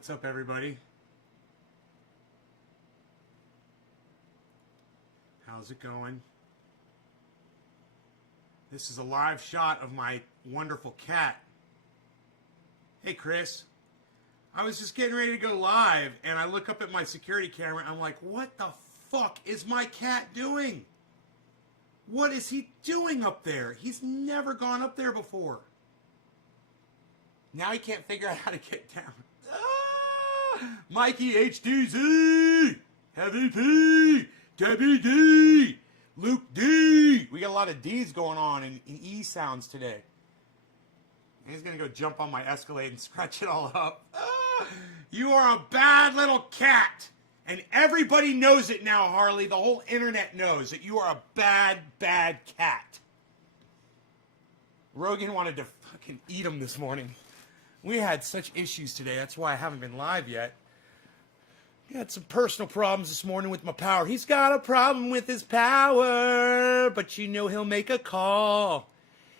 What's up, everybody? How's it going? This is a live shot of my wonderful cat. Hey, Chris. I was just getting ready to go live, and I look up at my security camera, and I'm like, what the fuck is my cat doing? What is he doing up there? He's never gone up there before. Now he can't figure out how to get down. Ah! Mikey HTZ, Heavy P, Debbie D, Luke D. We got a lot of D's going on in E sounds today. And he's going to go jump on my Escalade and scratch it all up. Ah! You are a bad little cat. And everybody knows it now, Harley. The whole internet knows that you are a bad, bad cat. Rogan wanted to fucking eat him this morning. We had such issues today. That's why I haven't been live yet. We had some personal problems this morning with my power. He's got a problem with his power, but you know he'll make a call.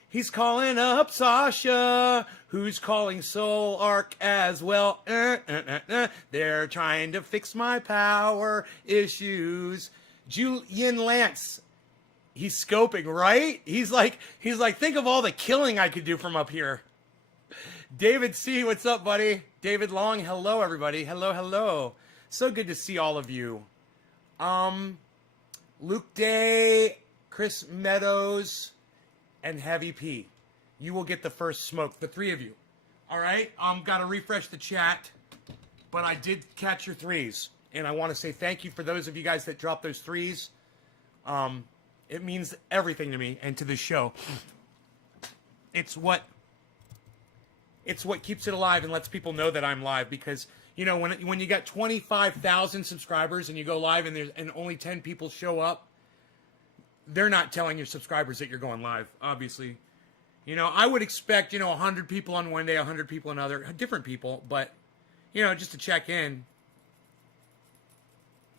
He's calling up Sasha, who's calling Soul Arc as well. They're trying to fix my power issues. Julian Lance, he's scoping, right? He's like, think of all the killing I could do from up here. David C, what's up, buddy? David Long, hello, everybody. Hello, hello. So good to see all of you. Luke Day, Chris Meadows, and Heavy P. You will get the first smoke, the three of you. All right? Got to refresh the chat, but I did catch your threes, and I want to say thank you for those of you guys that dropped those threes. It means everything to me and to this show. It's what keeps it alive and lets people know that I'm live, because you know when you got 25,000 subscribers and you go live and only 10 people show up, they're not telling your subscribers that you're going live, obviously. You know, I would expect, 100 people on one day, 100 people another, different people, but, just to check in.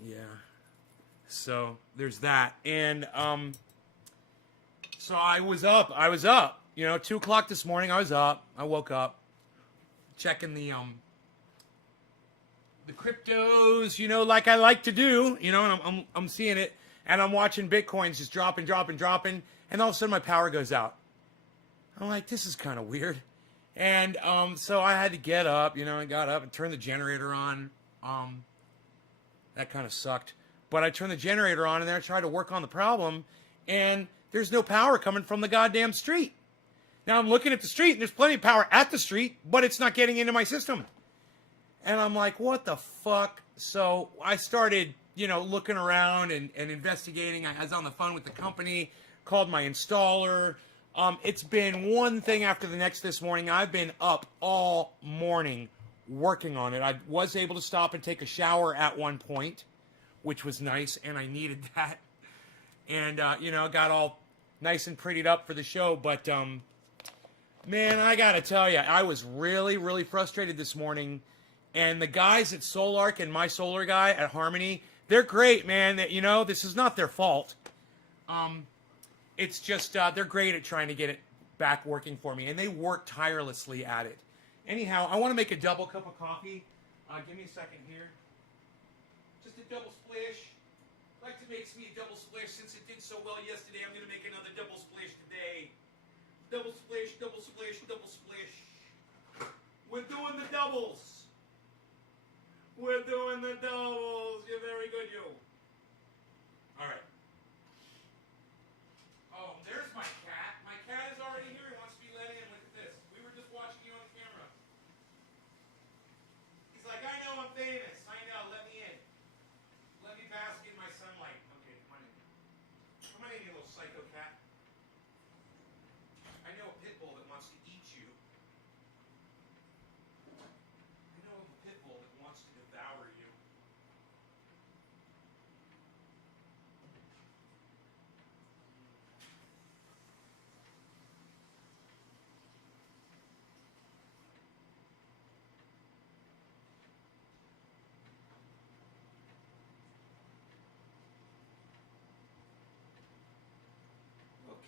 Yeah. So, there's that. And, so I was up. 2 o'clock this morning, I was up. I woke up, checking the cryptos, like I like to do, and I'm seeing it. And I'm watching Bitcoins just dropping. And all of a sudden my power goes out. I'm like, this is kind of weird. And so I had to get up, I got up and turned the generator on. That kind of sucked. But I turned the generator on and then I tried to work on the problem. And there's no power coming from the goddamn street. Now I'm looking at the street and there's plenty of power at the street, but it's not getting into my system. And I'm like, what the fuck? So I started looking around and investigating. I was on the phone with the company, called my installer. It's been one thing after the next this morning. I've been up all morning working on it. I was able to stop and take a shower at one point, which was nice, and I needed that. And, got all nice and prettied up for the show. But, man, I got to tell you, I was really, really frustrated this morning. And the guys at SolarArc and my solar guy at Harmony, they're great, man. This is not their fault. It's just they're great at trying to get it back working for me, and they work tirelessly at it. Anyhow, I want to make a double cup of coffee. Give me a second here. Just a double splish. I'd like to make me a double splish since it did so well yesterday. I'm going to make another double splish today. Double splish, double splish, double splish. We're doing the doubles. We're doing the doubles. You're very good, you. All right. Oh, there's my cat. My cat is already here. He wants to be let in. Look at this. We were just watching you on camera. He's like, I know I'm famous. I know. Let me in. Let me bask in my sunlight. Okay, come on in. Come on in, you little psycho cat. I know a pit bull that wants to eat you. I know a pit bull that wants to devour you.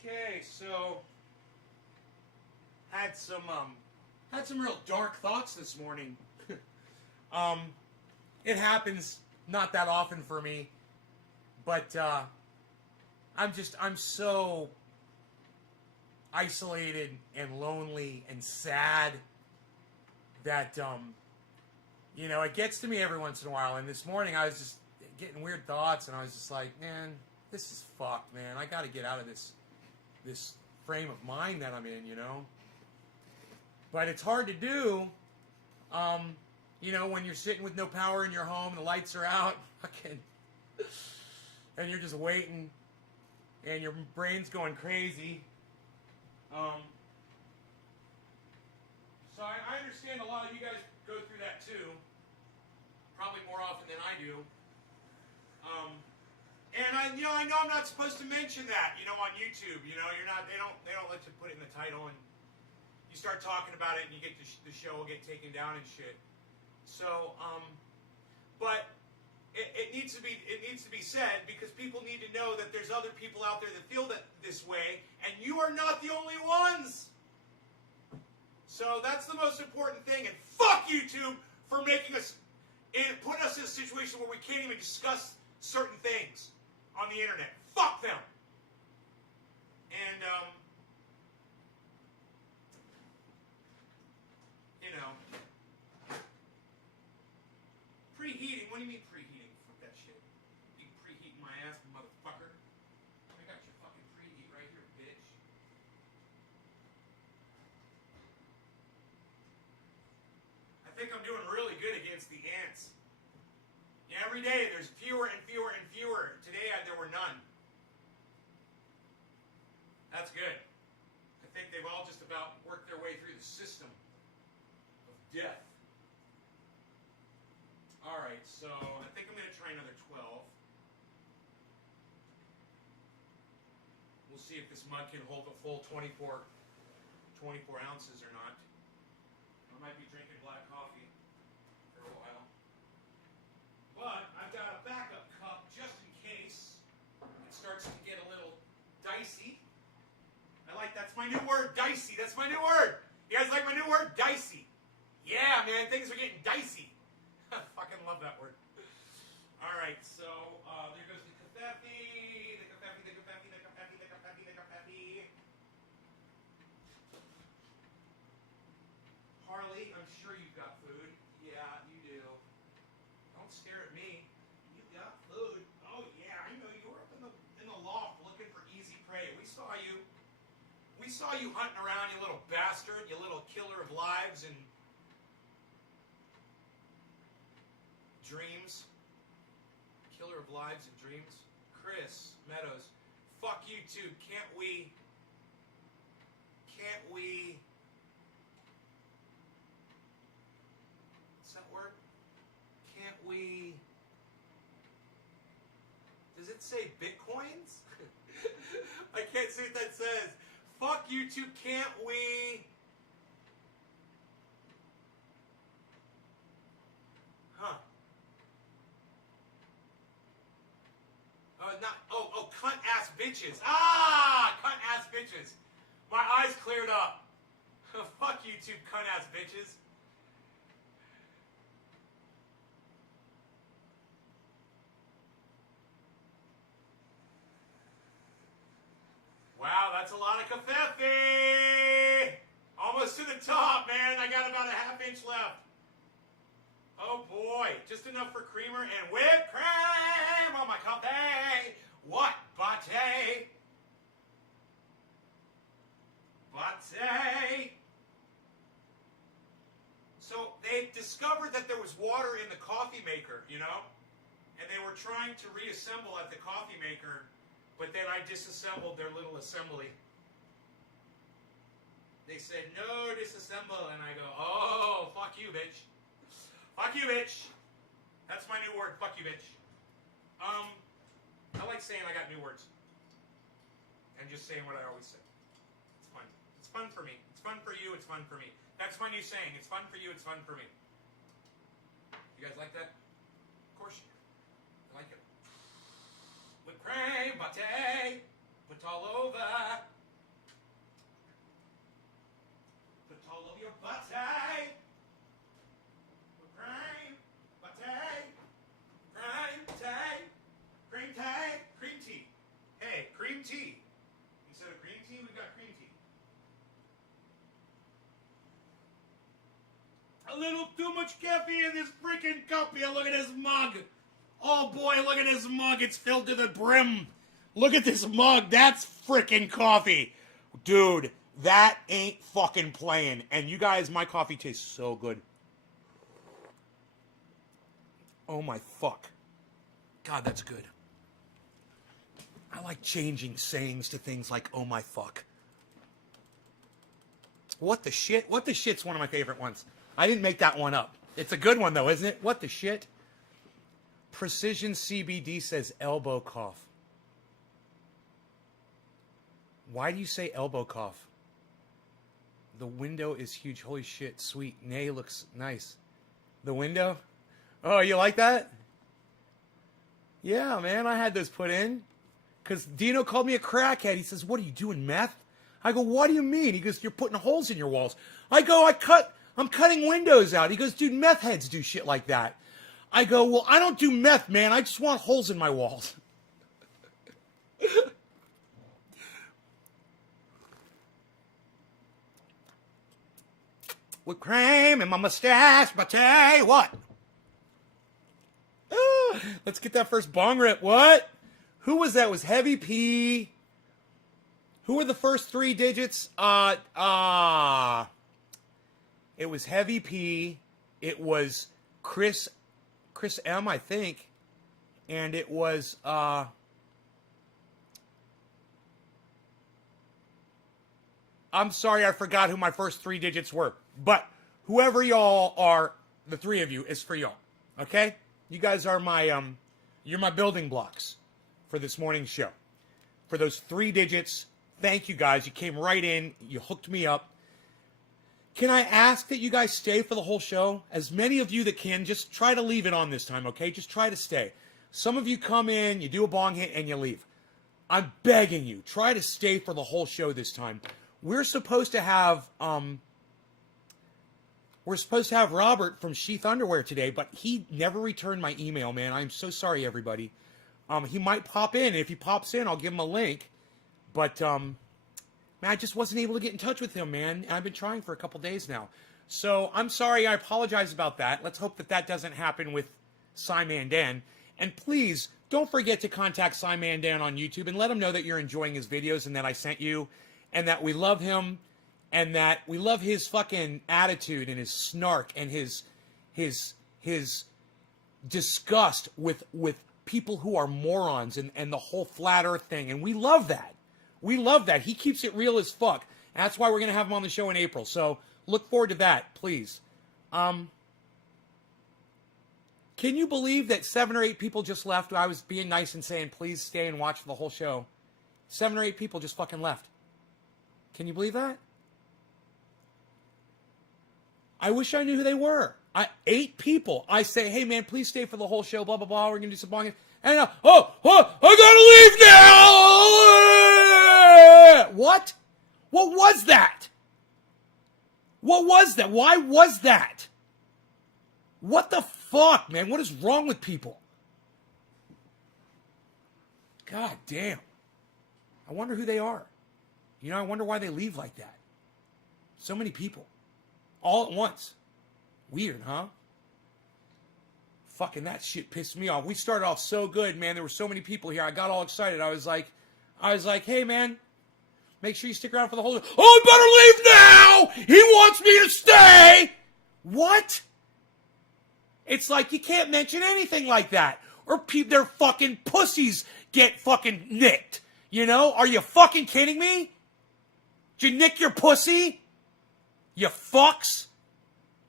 Okay, so had some real dark thoughts this morning. It happens not that often for me, but I'm so isolated and lonely and sad that it gets to me every once in a while. And this morning I was just getting weird thoughts, and I was just like, man, this is fucked, man. I got to get out of this frame of mind that I'm in, But it's hard to do, when you're sitting with no power in your home and the lights are out, and you're just waiting, and your brain's going crazy. So I understand a lot of you guys go through that too, probably more often than I do. And I know I'm not supposed to mention that, on YouTube. You're not. They don't let you put it in the title, and you start talking about it, and you get the show will get taken down and shit. So, but it needs to be said, because people need to know that there's other people out there that feel this way, and you are not the only ones. So that's the most important thing. And fuck YouTube for making us putting us in a situation where we can't even discuss certain things on the internet. Fuck them. And preheating. What do you mean preheating? Fuck that shit. You can preheat my ass, motherfucker. I got your fucking preheat right here, bitch. I think I'm doing really good against the ants. Every day there's fewer and fewer and fewer. Today there were none. That's good. I think they've all just about worked their way through the system of death. Alright, so I think I'm going to try another 12. We'll see if this mug can hold a full 24 ounces or not. I might be drinking black coffee for a while. But I've got a backup cup just in case it starts to get a little dicey. That's my new word, dicey. That's my new word. You guys like my new word? Dicey. Yeah, man, things are getting dicey. I fucking love that word. All right, so there goes the kafefe, the kafefe, the kafefe, the kafefe, the kafefe, the kafefe. Harley, I'm sure you've got food. Yeah, you do. Don't stare at me. You got food. Oh yeah, I know you were up in the loft looking for easy prey. We saw you. We saw you hunting around, you little bastard, you little killer of lives and dreams. Killer of lives and dreams. Chris Meadows. Fuck you too. Can't we what's that word? Can't we, does it say bitcoins? I can't see what that says. Fuck you too, can't we? Huh. Cunt ass bitches. Ah, cunt ass bitches. My eyes cleared up. Fuck you two cunt ass bitches. Wow, that's a lot of kafefe. Almost to the top, man. I got about a half-inch left. Oh boy, just enough for creamer and whipped cream on my coffee. What? Batte. So they discovered that there was water in the coffee maker, and they were trying to reassemble at the coffee maker, but then I disassembled their little assembly. They said, no, disassemble, and I go, oh, fuck you, bitch. Fuck you, bitch. That's my new word, fuck you, bitch. I like saying I got new words. And just saying what I always say. It's fun. It's fun for me. It's fun for you, it's fun for me. That's my new saying. It's fun for you, it's fun for me. You guys like that? Of course you do. I like it. Whipped cream, batte, put all over. Put all over your batte. Whipped cream. A little too much caffeine in this freaking cup here. Look at this mug. Oh boy, look at this mug. It's filled to the brim. Look at this mug. That's freaking coffee. Dude, that ain't fucking playing. And you guys, my coffee tastes so good. Oh my fuck. God, that's good. I like changing sayings to things like, oh my fuck. What the shit? What the shit's one of my favorite ones. I didn't make that one up. It's a good one though, isn't it? What the shit? Precision CBD says elbow cough. Why do you say elbow cough? The window is huge. Holy shit, sweet. Nay looks nice. The window? Oh, you like that? Yeah, man, I had those put in. Because Dino called me a crackhead. He says, what are you doing, meth? I go, what do you mean? He goes, you're putting holes in your walls. I go, I'm cutting windows out. He goes, dude, meth heads do shit like that. I go, well, I don't do meth, man. I just want holes in my walls. With cream in my mustache, but tell you what. Let's get that first bong rip. What? Who was that? Was Heavy P? Who were the first three digits? It was Heavy P. It was Chris M, I think. And it was I'm sorry, I forgot who my first three digits were. But whoever y'all are, the three of you, is for y'all. Okay? You guys are you're my building blocks for this morning's show. For those three digits, thank you guys. You came right in. You hooked me up. Can I ask that you guys stay for the whole show? As many of you that can, just try to leave it on this time, okay? Just try to stay. Some of you come in, you do a bong hit, and you leave. I'm begging you, try to stay for the whole show this time. We're supposed to have Robert from Sheath Underwear today, but he never returned my email, man. I'm so sorry, everybody. He might pop in. If he pops in, I'll give him a link. But, man, I just wasn't able to get in touch with him, man. And I've been trying for a couple days now. So, I'm sorry. I apologize about that. Let's hope that doesn't happen with Simon Dan. And please, don't forget to contact Simon Dan on YouTube and let him know that you're enjoying his videos and that I sent you. And that we love him. And that we love his fucking attitude and his snark and his disgust with people who are morons and the whole flat earth thing. And we love that. We love that. He keeps it real as fuck. And that's why we're going to have him on the show in April. So look forward to that, please. Can you believe that 7 or 8 people just left? I was being nice and saying, please stay and watch the whole show. 7 or 8 people just fucking left. Can you believe that? I wish I knew who they were. 8 people. I say, hey man, please stay for the whole show, blah, blah, blah. We're going to do some bong. And I gotta leave now! What? What was that? What was that? Why was that? What the fuck, man? What is wrong with people? God damn. I wonder who they are. You know, I wonder why they leave like that. So many people. All at once. Weird, huh? Fucking that shit pissed me off. We started off so good, man. There were so many people here. I got all excited. I was like, hey, man, make sure you stick around for the whole... Oh, I better leave now! He wants me to stay! What? It's like you can't mention anything like that. Or their fucking pussies get fucking nicked. You know? Are you fucking kidding me? Did you nick your pussy? You fucks.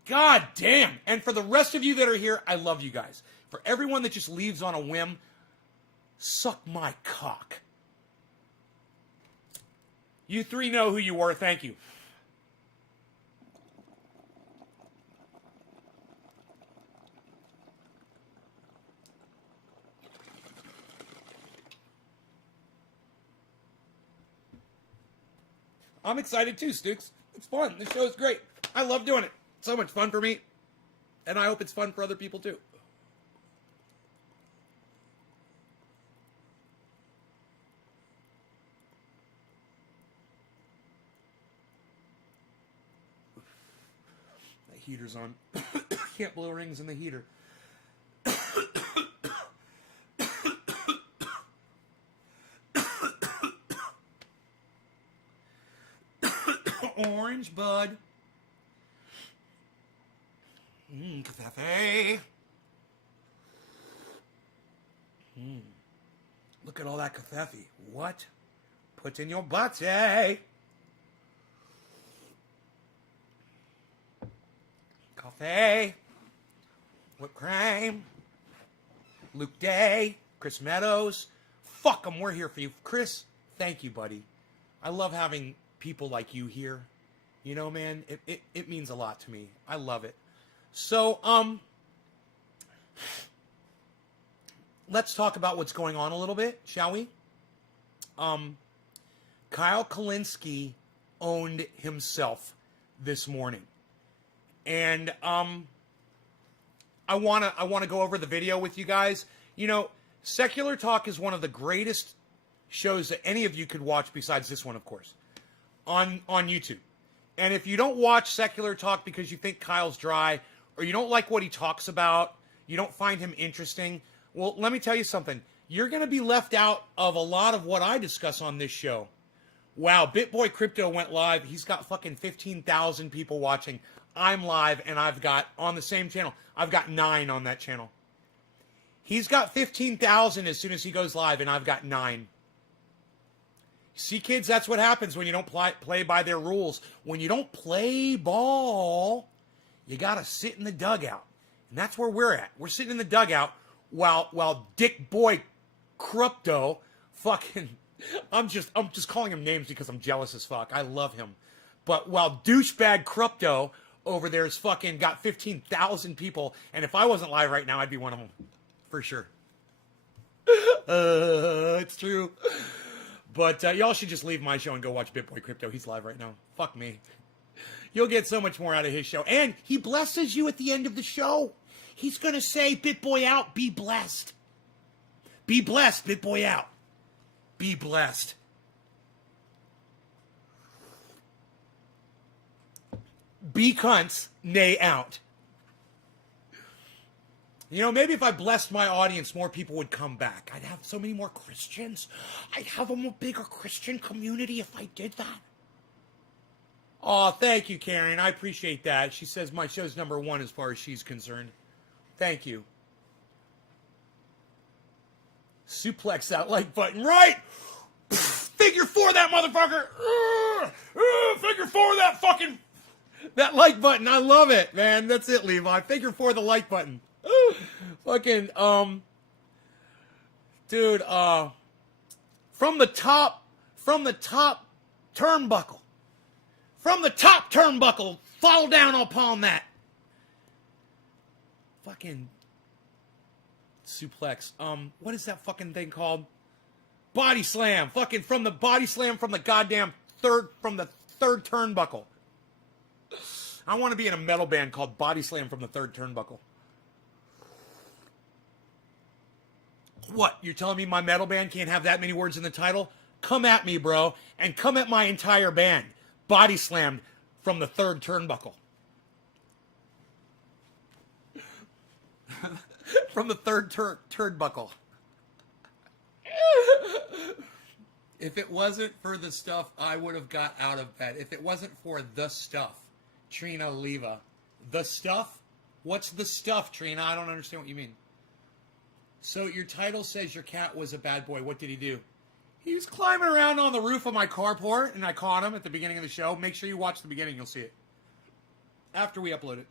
God damn. And for the rest of you that are here, I love you guys. For everyone that just leaves on a whim, suck my cock. You 3 know who you were. Thank you. I'm excited too, Stooks. It's fun. This show is great. I love doing it. It's so much fun for me. And I hope it's fun for other people too. heater's on. Can't blow rings in the heater. Orange bud. Cafe. Look at all that cafe. What? Put in your butt, eh? Coffee. Whipped cream. Luke Day. Chris Meadows. Fuck them. We're here for you. Chris, thank you, buddy. I love having people like you here. You know, man, it means a lot to me. I love it. So, let's talk about what's going on a little bit, shall we? Kyle Kalinske owned himself this morning. And I want to go over the video with you guys. You know, Secular Talk is one of the greatest shows that any of you could watch besides this one, of course, on YouTube. And if you don't watch Secular Talk because you think Kyle's dry or you don't like what he talks about, you don't find him interesting, well, let me tell you something. You're going to be left out of a lot of what I discuss on this show. Wow, BitBoy Crypto went live. He's got fucking 15,000 people watching. I'm live, and I've got, on the same channel, I've got 9 on that channel. He's got 15,000 as soon as he goes live, and I've got 9. See, kids, that's what happens when you don't play by their rules. When you don't play ball, you got to sit in the dugout. And that's where we're at. We're sitting in the dugout while Dick Boy Crypto fucking... I'm just calling him names because I'm jealous as fuck. I love him. But while douchebag Crypto over there is fucking got 15,000 people, and if I wasn't live right now, I'd be one of them. For sure. It's true. But y'all should just leave my show and go watch BitBoy Crypto. He's live right now. Fuck me. You'll get so much more out of his show. And he blesses you at the end of the show. He's going to say, BitBoy out, be blessed. Be blessed, BitBoy out. Be blessed. Be cunts, nay out. You know, maybe if I blessed my audience, more people would come back. I'd have so many more Christians. I'd have a more bigger Christian community if I did that. Oh, thank you, Karen. I appreciate that. She says my show's #1 as far as she's concerned. Thank you. Suplex that like button. Right! Figure 4 that motherfucker! Figure 4 that fucking... That like button. I love it, man. That's it, Levi. Figure 4 the like button. Fucking, dude, from the top turnbuckle. From the top turnbuckle, fall down upon that. Fucking suplex. What is that fucking thing called? Body slam. Fucking from the body slam from the goddamn third turnbuckle. I want to be in a metal band called Body Slam from the Third Turnbuckle. What? You're telling me my metal band can't have that many words in the title? Come at me, bro. And come at my entire band. Body Slammed from the Third Turnbuckle. From the third turnbuckle. If it wasn't for the stuff, I would have got out of bed. If it wasn't for the stuff. Trina Leva. The stuff? What's the stuff, Trina? I don't understand what you mean. So your title says your cat was a bad boy. What did he do? He was climbing around on the roof of my carport, and I caught him at the beginning of the show. Make sure you watch the beginning. You'll see it. After we upload it.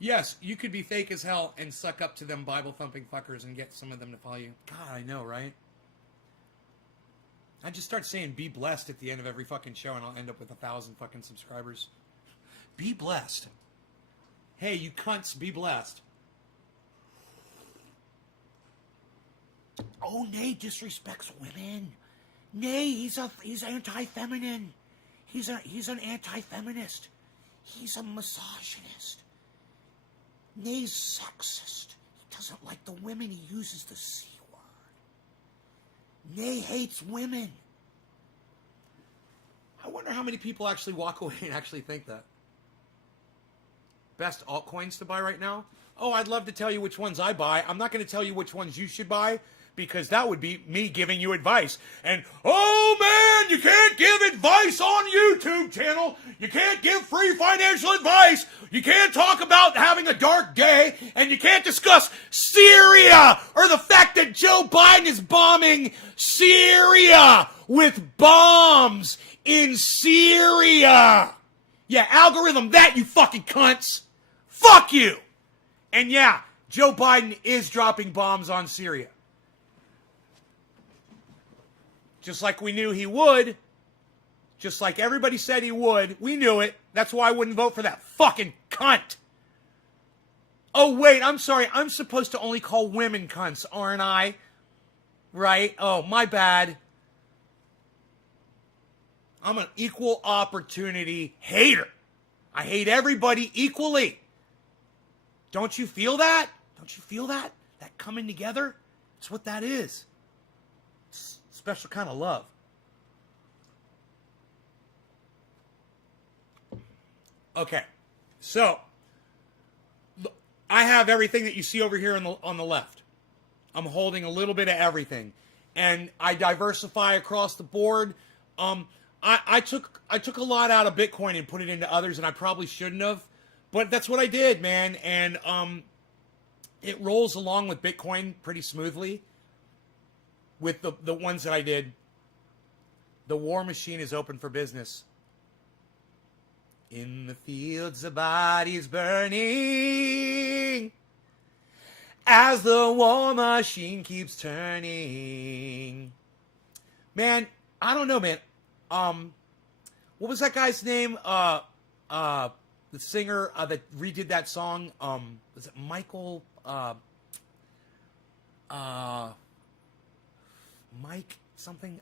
Yes, you could be fake as hell and suck up to them Bible-thumping fuckers and get some of them to follow you. God, I know, right? I just start saying be blessed at the end of every fucking show, and I'll end up with 1,000 fucking subscribers. Be blessed. Hey, you cunts, be blessed. Oh, Nay disrespects women. Nay, he's anti-feminine. He's an anti-feminist. He's a misogynist. Nay's sexist. He doesn't like the women. He uses the C word. Nay hates women. I wonder how many people actually walk away and actually think that. best altcoins to buy right now? Oh, I'd love to tell you which ones I buy. I'm not going to tell you which ones you should buy because that would be me giving you advice. And, oh man, you can't give advice on YouTube channel. You can't give free financial advice. You can't talk about having a dark day. And you can't discuss Syria or the fact that Joe Biden is bombing Syria with bombs in Syria. Yeah, algorithm that, you fucking cunts. Fuck you. And yeah, Joe Biden is dropping bombs on Syria. Just like we knew he would. Just like everybody said he would. We knew it. That's why I wouldn't vote for that fucking cunt. Oh, wait, I'm sorry. I'm supposed to only call women cunts, aren't I? Right? Oh, my bad. I'm an equal opportunity hater. I hate everybody equally. Don't you feel that? Don't you feel that? That coming together? That's what that is. It's a special kind of love. Okay, so I have everything that you see over here on the left. I'm holding a little bit of everything, and I diversify across the board. I took a lot out of Bitcoin and put it into others, and I probably shouldn't have. But that's what I did, man, and it rolls along with Bitcoin pretty smoothly with the ones that I did. The war machine is open for business. In the fields, the bodies burning as the war machine keeps turning. Man, I don't know, man. What was that guy's name? The singer that redid that song, was it Michael, Mike something?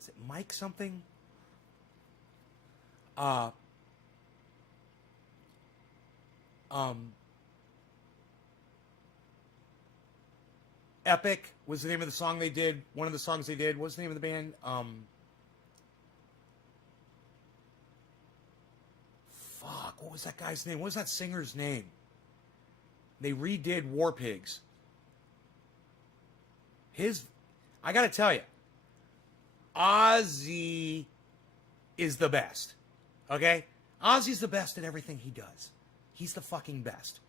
Is it Mike something? Epic was the name of the song they did. One of the songs they did. What was the name of the band? Fuck, what was that guy's name? What was that singer's name? They redid War Pigs. I gotta tell you, Ozzy is the best. Okay? Ozzy's the best at everything he does. He's the fucking best.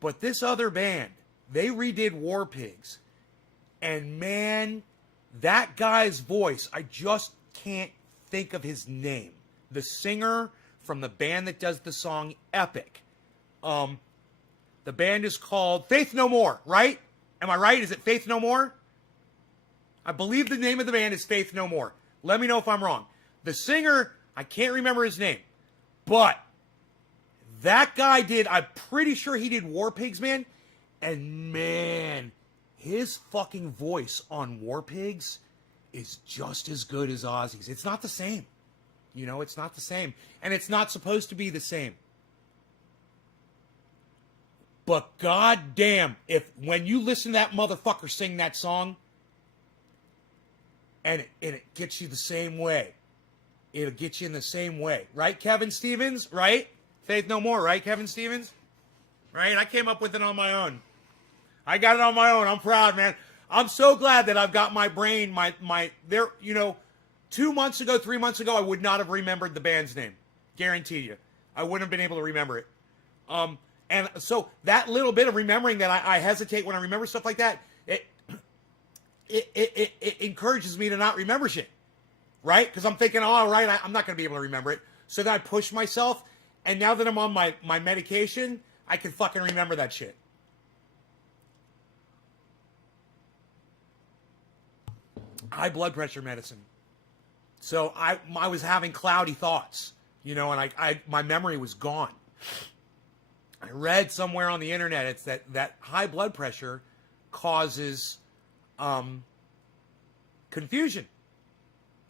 But this other band, they redid War Pigs. And man, that guy's voice, I just can't think of his name. The singer from the band that does the song Epic. The band is called Faith No More, right? Am I right? Is it Faith No More? I believe the name of the band is Faith No More. Let me know if I'm wrong. The singer, I can't remember his name. But that guy did, I'm pretty sure he did War Pigs, man. And man, his fucking voice on War Pigs is just as good as Ozzy's. It's not the same. You know, it's not the same. And it's not supposed to be the same. But goddamn, when you listen to that motherfucker sing that song, and it gets you the same way. It'll get you in the same way. Right, Kevin Stevens? Right? Faith No More, right, Kevin Stevens? Right? I came up with it on my own. I got it on my own. I'm proud, man. I'm so glad that I've got my brain, there, you know, 2 months ago, 3 months ago, I would not have remembered the band's name. Guarantee you. I wouldn't have been able to remember it. And so that little bit of remembering that I hesitate when I remember stuff like that, it encourages me to not remember shit. Right? Because I'm thinking, oh, all right, I'm not going to be able to remember it. So then I push myself, and now that I'm on my medication, I can fucking remember that shit. High blood pressure medicine. So I was having cloudy thoughts, you know, and my memory was gone. I read somewhere on the internet it's that high blood pressure causes confusion.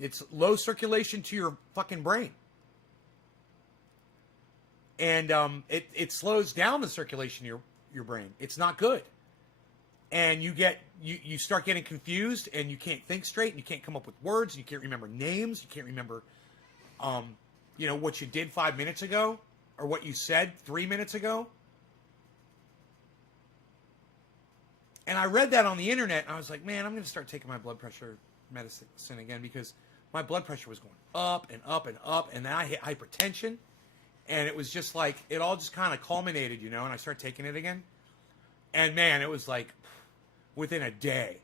It's low circulation to your fucking brain. And it slows down the circulation of your brain. It's not good. And you start getting confused, and you can't think straight, and you can't come up with words, and you can't remember names, you can't remember you know, what you did 5 minutes ago or what you said 3 minutes ago. And I read that on the internet, and I was like, man, I'm going to start taking my blood pressure medicine again because my blood pressure was going up and up and up, and then I hit hypertension, and it was just like, it all just kind of culminated, you know, and I started taking it again. And, man, it was like within a day,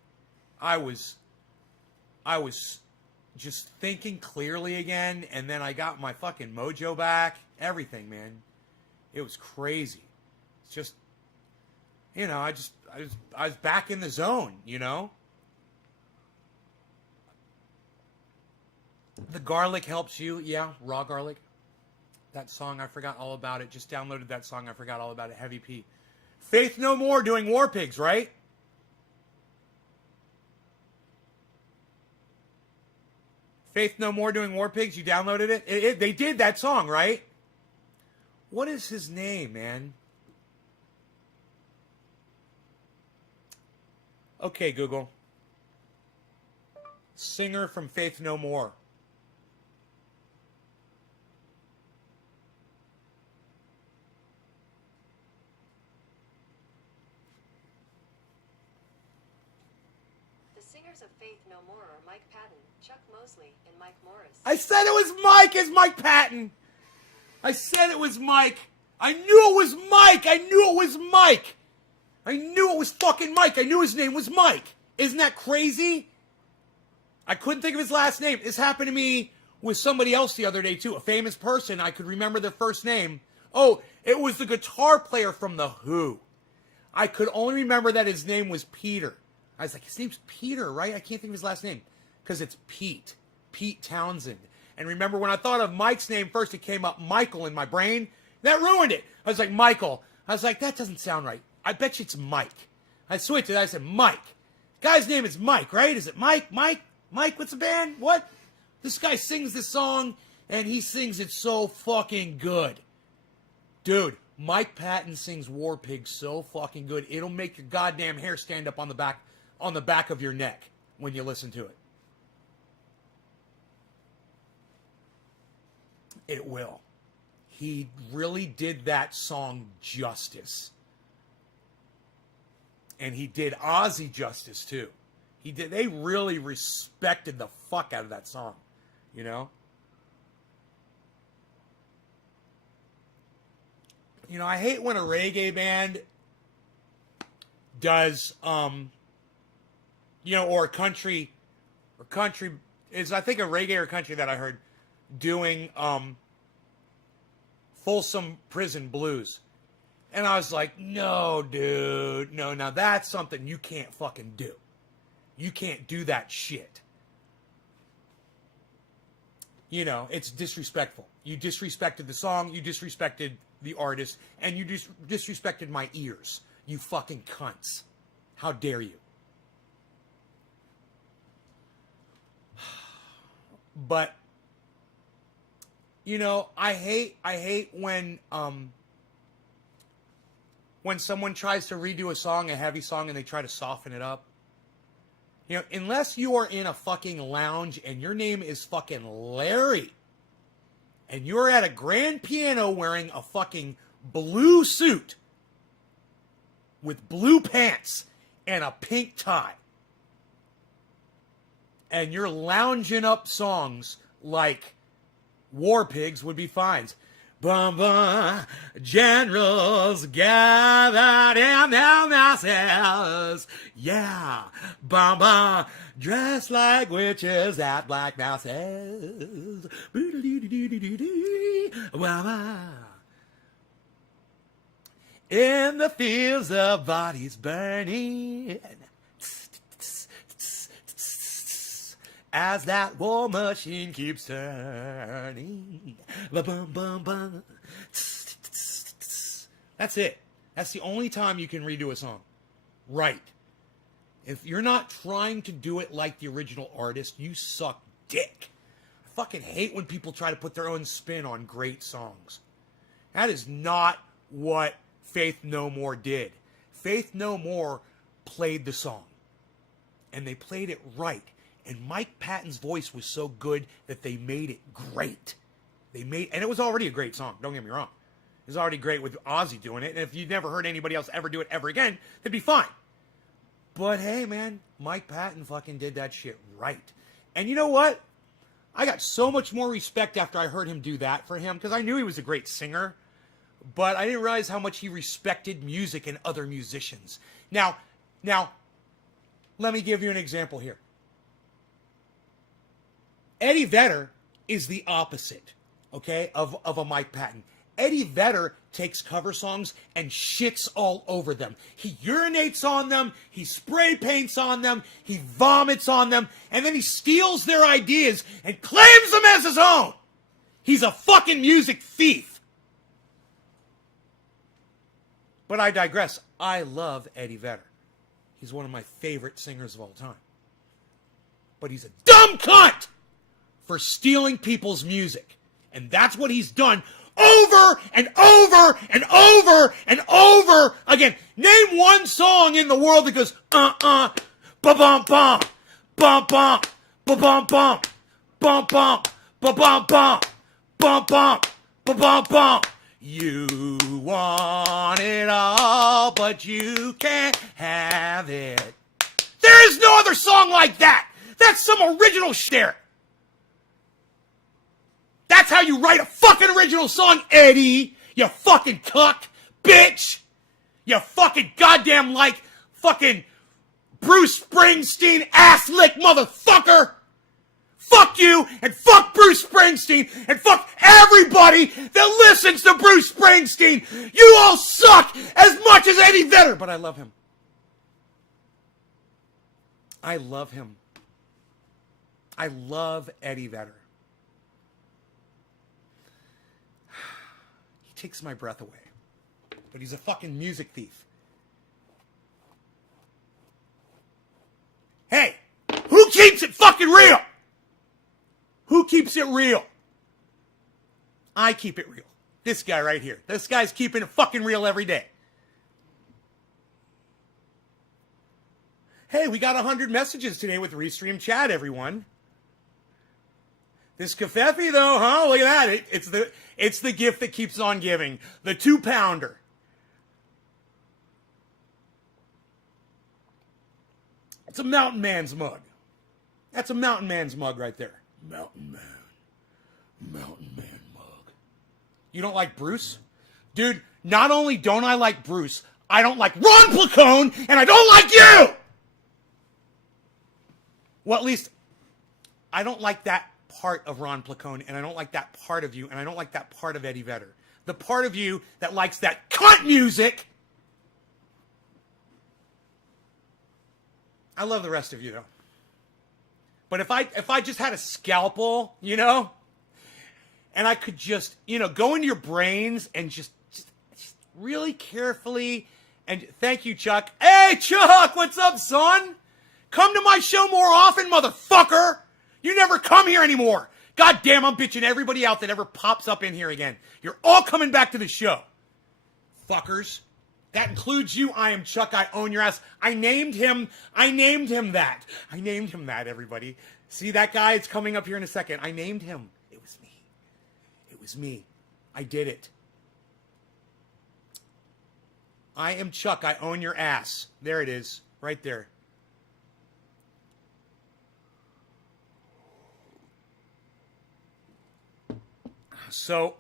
I was just thinking clearly again, and then I got my fucking mojo back, everything, man. It was crazy. It's just, you know, I was back in the zone, you know? The garlic helps you. Yeah, raw garlic. That song, I forgot all about it. Just downloaded that song. I forgot all about it. Heavy P. Faith No More doing War Pigs, right? Faith No More doing War Pigs. You downloaded it? They did that song, right? What is his name, man? Okay, Google. Singer from Faith No More. The singers of Faith No More are Mike Patton, Chuck Mosley, and Mike Morris. I said it was Mike as Mike Patton. I said it was Mike. I knew it was Mike. I knew it was Mike. I knew it was fucking Mike. I knew his name was Mike. Isn't that crazy? I couldn't think of his last name. This happened to me with somebody else the other day, too. A famous person. I could remember their first name. Oh, it was the guitar player from The Who. I could only remember that his name was Peter. I was like, his name's Peter, right? I can't think of his last name. Because it's Pete. Pete Townsend. And remember, when I thought of Mike's name first, it came up Michael in my brain. That ruined it. I was like, Michael. I was like, that doesn't sound right. I bet you it's Mike. I switched it. I said, Mike. Guy's name is Mike, right? Is it Mike? Mike? What's the band? What? This guy sings this song, and he sings it so fucking good. Dude, Mike Patton sings War Pigs so fucking good, it'll make your goddamn hair stand up on the back of your neck when you listen to it. It will. He really did that song justice. And he did Ozzy justice, too. They really respected the fuck out of that song, you know? You know, I hate when a reggae band does, you know, or country is, I think, a reggae or country that I heard doing, Folsom Prison Blues. And I was like, no, dude. No, now that's something you can't fucking do. You can't do that shit. You know, it's disrespectful. You disrespected the song, you disrespected the artist, and you disrespected my ears. You fucking cunts. How dare you? But, you know, I hate when someone tries to redo a song, a heavy song, and they try to soften it up. You know, unless you are in a fucking lounge and your name is fucking Larry, and you're at a grand piano wearing a fucking blue suit with blue pants and a pink tie, and you're lounging up songs like War Pigs would be fine. Bum bum, generals gathered in their masses. Yeah, bum bum, dressed like witches at black masses. In the fields of bodies burning. As that war machine keeps turning. Ba-bum, bum, bum. That's it. That's the only time you can redo a song. Right. If you're not trying to do it like the original artist, you suck dick. I fucking hate when people try to put their own spin on great songs. That is not what Faith No More did. Faith No More played the song. And they played it right. And Mike Patton's voice was so good that they made it great. And it was already a great song, don't get me wrong. It was already great with Ozzy doing it, and if you'd never heard anybody else ever do it ever again, that'd be fine. But hey, man, Mike Patton fucking did that shit right. And you know what? I got so much more respect after I heard him do that for him, because I knew he was a great singer, but I didn't realize how much he respected music and other musicians. Now, let me give you an example here. Eddie Vedder is the opposite, okay, of a Mike Patton. Eddie Vedder takes cover songs and shits all over them. He urinates on them, he spray paints on them, he vomits on them, and then he steals their ideas and claims them as his own. He's a fucking music thief. But I digress. I love Eddie Vedder. He's one of my favorite singers of all time. But he's a dumb cunt for stealing people's music. And that's what he's done over and over and over and over again. Name one song in the world that goes, ba-bum, bum, ba-bum, ba-bum, bum, bum, ba-bum, bum, ba-bum, ba-bum. You want it all, but you can't have it. There is no other song like that. That's some original shit there. That's how you write a fucking original song, Eddie. You fucking cuck, bitch. You fucking goddamn like fucking Bruce Springsteen ass lick motherfucker. Fuck you and fuck Bruce Springsteen and fuck everybody that listens to Bruce Springsteen. You all suck as much as Eddie Vedder, but I love him. I love him. I love Eddie Vedder. He takes my breath away. But he's a fucking music thief. Hey, who keeps it fucking real? Who keeps it real? I keep it real. This guy right here. This guy's keeping it fucking real every day. Hey, we got 100 messages today with Restream Chat, everyone. This Cafefe, though, huh? Look at that. It's the gift that keeps on giving. The 2-pounder. It's a mountain man's mug. That's a mountain man's mug right there. Mountain man mug. You don't like Bruce? Dude, not only don't I like Bruce, I don't like Ron Placone, and I don't like you! Well, at least, I don't like that part of Ron Placone, and I don't like that part of you, and I don't like that part of Eddie Vedder. The part of you that likes that cunt music. I love the rest of you, though. But if I just had a scalpel, you know, and I could just, you know, go into your brains and just really carefully, and thank you, Chuck. Hey, Chuck, what's up, son? Come to my show more often, motherfucker. You never come here anymore. God damn, I'm bitching everybody out that ever pops up in here again. You're all coming back to the show. Fuckers. That includes you. I am Chuck. I own your ass. I named him that. I named him that, everybody. See that guy? It's coming up here in a second. I named him. It was me. It was me. I did it. I am Chuck. I own your ass. There it is. Right there. So,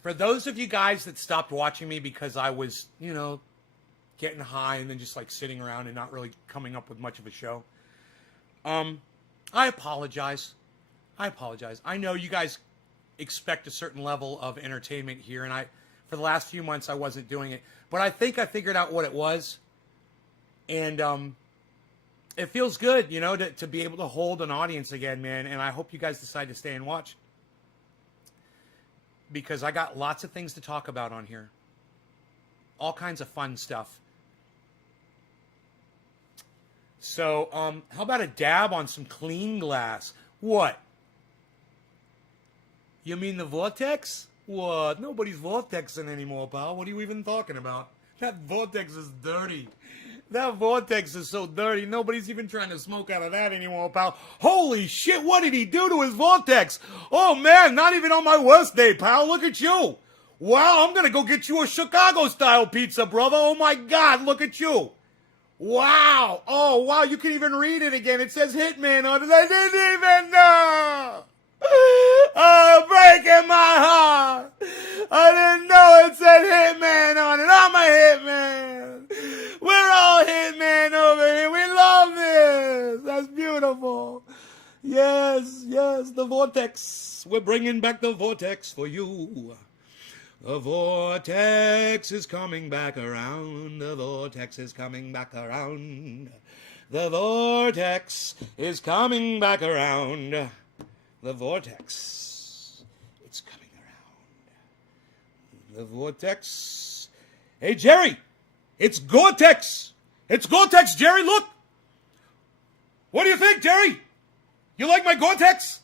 for those of you guys that stopped watching me because I was, you know, getting high and then just like sitting around and not really coming up with much of a show, I apologize. I know you guys expect a certain level of entertainment here, and for the last few months I wasn't doing it, but I think I figured out what it was, and it feels good, you know, to be able to hold an audience again, man, and I hope you guys decide to stay and watch. Because I got lots of things to talk about on here. All kinds of fun stuff. So, how about a dab on some clean glass? What? You mean the Vortex? What? Nobody's Vortexing anymore, pal. What are you even talking about? That Vortex is dirty. That vortex is so dirty. Nobody's even trying to smoke out of that anymore, pal. Holy shit, what did he do to his vortex? Oh, man, not even on my worst day, pal. Look at you. Wow, I'm going to go get you a Chicago-style pizza, brother. Oh, my God, look at you. Wow. Oh, wow, you can even read it again. It says Hitman on it. I didn't even know. Oh, breaking my heart. I didn't know it said Hitman on it. I'm a Hitman. We're all Hitman over here. We love this. That's beautiful. Yes, yes, the vortex. We're bringing back the vortex for you. The vortex is coming back around. The vortex is coming back around. The vortex is coming back around. The vortex. It's coming around. The vortex. Hey, Jerry. It's Gore-Tex. It's Gore-Tex, Jerry. Look. What do you think, Jerry? You like my Gore-Tex?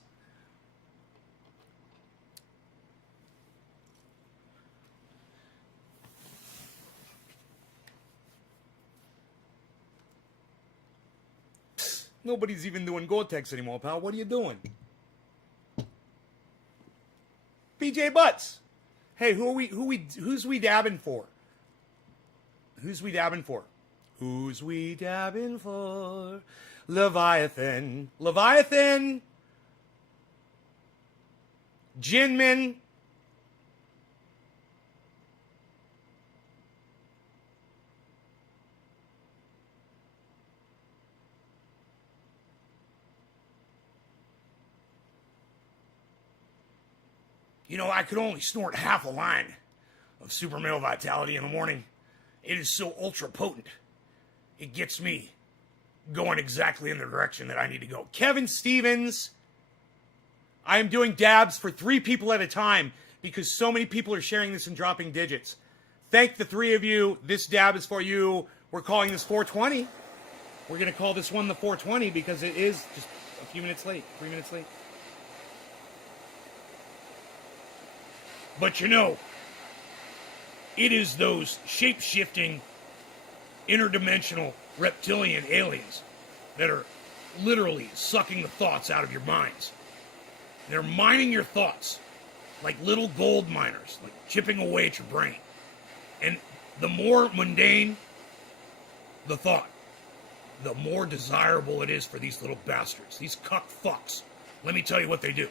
Nobody's even doing Gore-Tex anymore, pal. What are you doing? PJ Butts. Hey, who's we dabbing for? Who's we dabbing for? Who's we dabbing for? Leviathan. Leviathan. Jinmin. You know, I could only snort half a line of super male vitality in the morning. It is so ultra potent. It gets me going exactly in the direction that I need to go. Kevin Stevens, I am doing dabs for 3 people at a time because so many people are sharing this and dropping digits. Thank the 3 of you. This dab is for you. We're calling this 420. We're going to call this one the 420 because it is just a few minutes late, 3 minutes late. But you know, it is those shape-shifting, interdimensional, reptilian aliens that are literally sucking the thoughts out of your minds. They're mining your thoughts like little gold miners, like chipping away at your brain. And the more mundane the thought, the more desirable it is for these little bastards, these cuck fucks. Let me tell you what they do.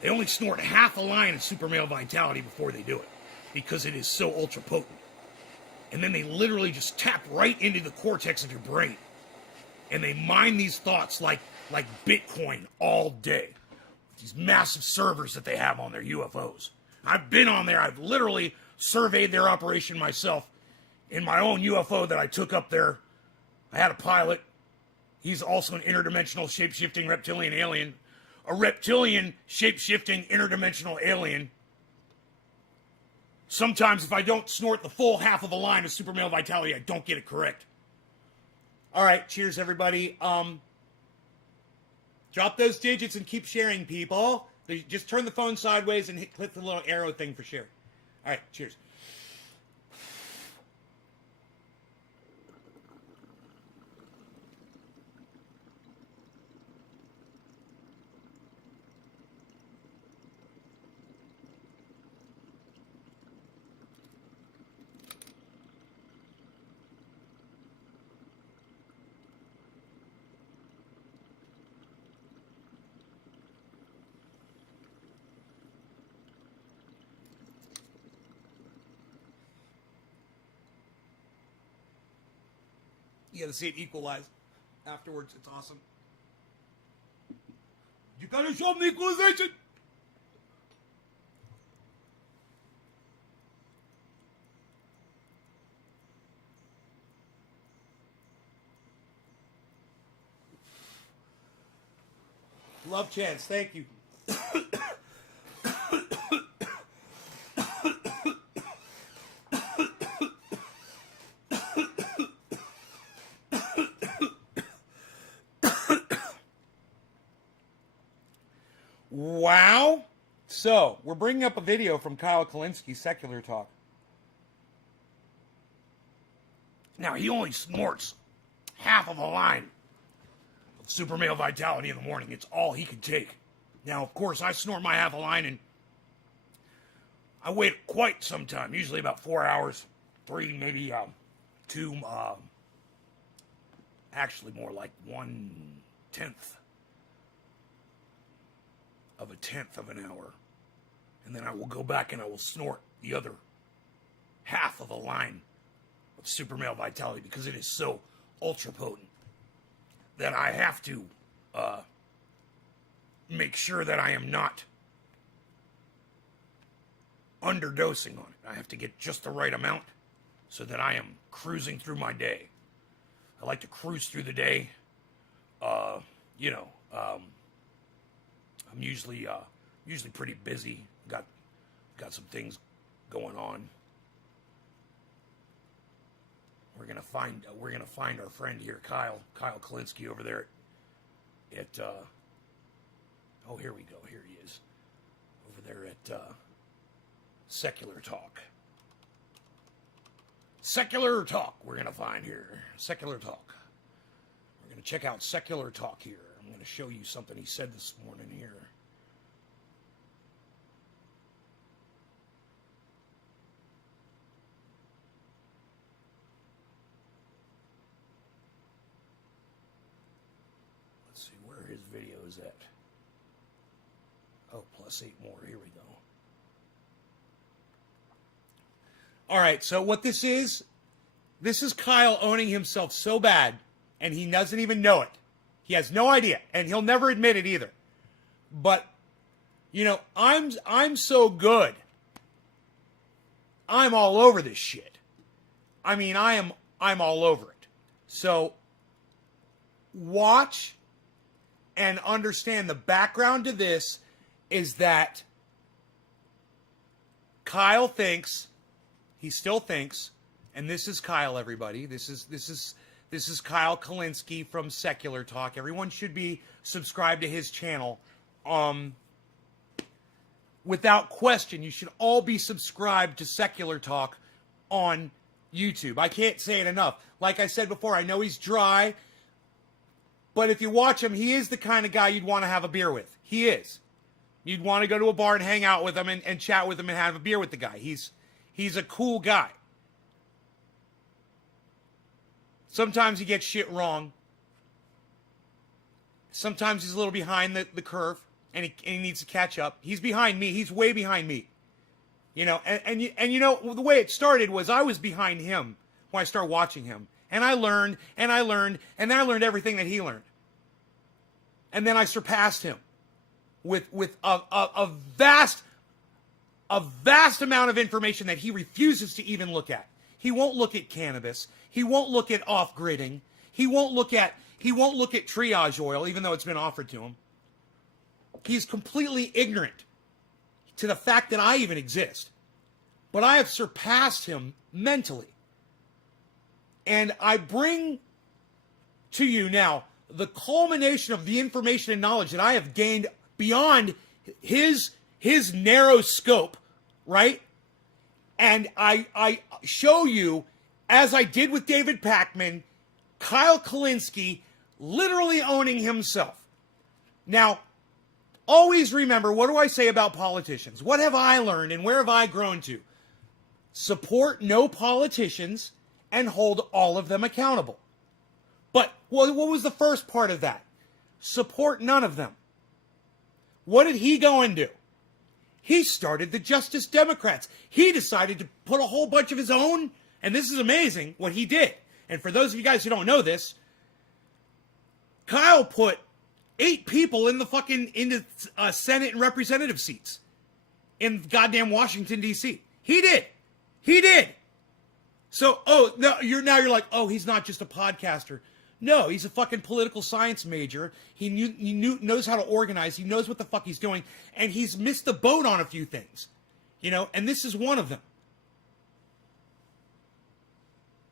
They only snort half a line of super male vitality before they do it, because it is so ultra potent. And then they literally just tap right into the cortex of your brain. And they mine these thoughts like Bitcoin all day. These massive servers that they have on their UFOs. I've been on there. I've literally surveyed their operation myself in my own UFO that I took up there. I had a pilot. He's also an interdimensional shape-shifting reptilian alien. A reptilian, shape-shifting, interdimensional alien. Sometimes if I don't snort the full half of a line of super male vitality, I don't get it correct. All right, cheers, everybody. Drop those digits and keep sharing, people. Just turn the phone sideways and click the little arrow thing for share. All right, cheers. You gotta see it equalize afterwards. It's awesome. You gotta show them the equalization. Love Chance, thank you. Wow. So, we're bringing up a video from Kyle Kalinske, Secular Talk. Now, he only snorts half of a line of super male vitality in the morning. It's all he can take. Now, of course, I snort my half a line, and I wait quite some time, usually about 4 hours, 3, maybe 2, actually more like 1/10 of a tenth of an hour. And then I will go back and I will snort the other half of a line of super male vitality because it is so ultra potent that I have to make sure that I am not underdosing on it. I have to get just the right amount so that I am cruising through my day. I like to cruise through the day. I'm usually pretty busy. Got some things going on. We're gonna find our friend here, Kyle Kalinske over there at oh, here we go. Here he is. Over there at Secular Talk. Secular Talk we're gonna find here. Secular Talk. We're gonna check out Secular Talk here. I'm gonna show you something he said this morning here. Let's see where his video is at. Oh, +8 more. Here we go. All right, so what this is Kyle owning himself so bad, and he doesn't even know it. He has no idea, and he'll never admit it either. But, I'm so good. I'm all over this shit. I mean, I'm all over it. So, watch and understand the background to this is that Kyle thinks, he still thinks, and this is Kyle, everybody. This is Kyle Kalinske from Secular Talk. Everyone should be subscribed to his channel. Without question, you should all be subscribed to Secular Talk on YouTube. I can't say it enough. Like I said before, I know he's dry, but if you watch him, he is the kind of guy you'd want to have a beer with. He is. You'd want to go to a bar and hang out with him and chat with him and have a beer with the guy. He's a cool guy. Sometimes he gets shit wrong. Sometimes he's a little behind the curve, and he needs to catch up. He's behind me. He's way behind me. And the way it started was I was behind him when I started watching him. And I learned, and then I learned everything that he learned. And then I surpassed him with a vast amount of information that he refuses to even look at. He won't look at cannabis. He won't look at off-gridding. He won't look at triage oil, even though it's been offered to him. He's completely ignorant to the fact that I even exist. But I have surpassed him mentally. And I bring to you now the culmination of the information and knowledge that I have gained beyond his narrow scope, right? And I show you, as I did with David Pakman, Kyle Kalinske literally owning himself. Now, always remember, what do I say about politicians? What have I learned and where have I grown to? Support no politicians and hold all of them accountable. But what was the first part of that? Support none of them. What did he go and do? He started the Justice Democrats. He decided to put a whole bunch of his own, and this is amazing what he did. And for those of you guys who don't know this, Kyle put 8 people in the Senate and representative seats in goddamn Washington, D.C. He did. So, you're like, oh, he's not just a podcaster. No, he's a fucking political science major. He knows how to organize. He knows what the fuck he's doing. And he's missed the boat on a few things. And this is one of them.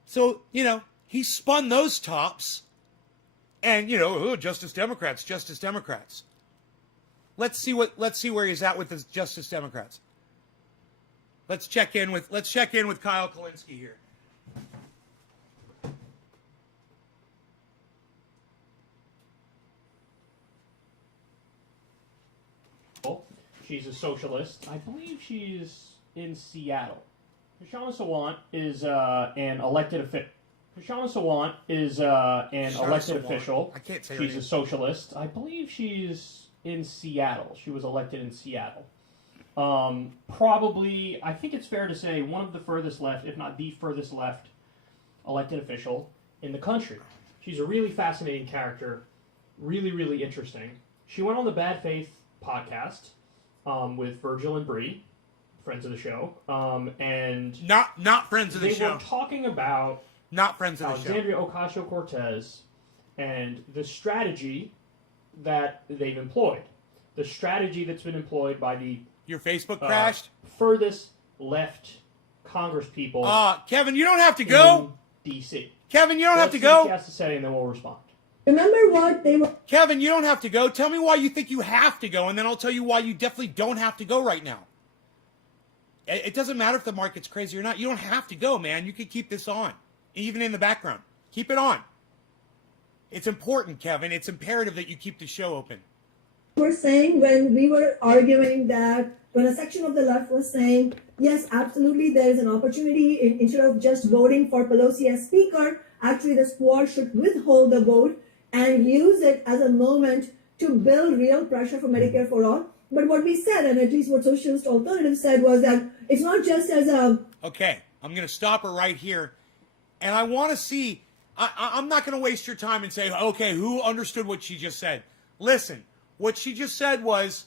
So, he spun those tops. And, Justice Democrats. Let's see where he's at with the Justice Democrats. Let's check in with Kyle Kalinske here. She's a socialist. I believe she's in Seattle. Shoshana Sawant is an elected official. Shoshana Sawant is an elected official. I can't say her She's name. a socialist. I believe she's in Seattle. She was elected in Seattle. Probably, I think it's fair to say, one of the furthest left, if not the furthest left, elected official in the country. She's a really fascinating character, really, really interesting. She went on the Bad Faith podcast with Virgil and Bree, friends of the show, and not friends of the they show. were talking about Not friends of the show. Alexandria Ocasio-Cortez and the strategy that they've employed. The strategy that's been employed by the Your Facebook crashed? furthest left Congress people Kevin, you don't have to go. in D.C. Kevin, you don't have Let's to see what go. she has to say, and then we'll respond. Remember what they were Kevin, you don't have to go. Tell me why you think you have to go, and then I'll tell you why you definitely don't have to go right now. It doesn't matter if the market's crazy or not. You don't have to go, man. You can keep this on, even in the background. Keep it on. It's important, Kevin. It's imperative that you keep the show open. were saying when we were arguing that when a section of the left was saying, yes, absolutely, there is an opportunity instead of just voting for Pelosi as speaker, actually the squad should withhold the vote and use it as a moment to build real pressure for Medicare for all. But what we said, and at least what Socialist Alternative said, was that it's not just as a... Okay, I'm going to stop her right here. And I want to see... I'm not going to waste your time and say, okay, who understood what she just said? Listen, what she just said was,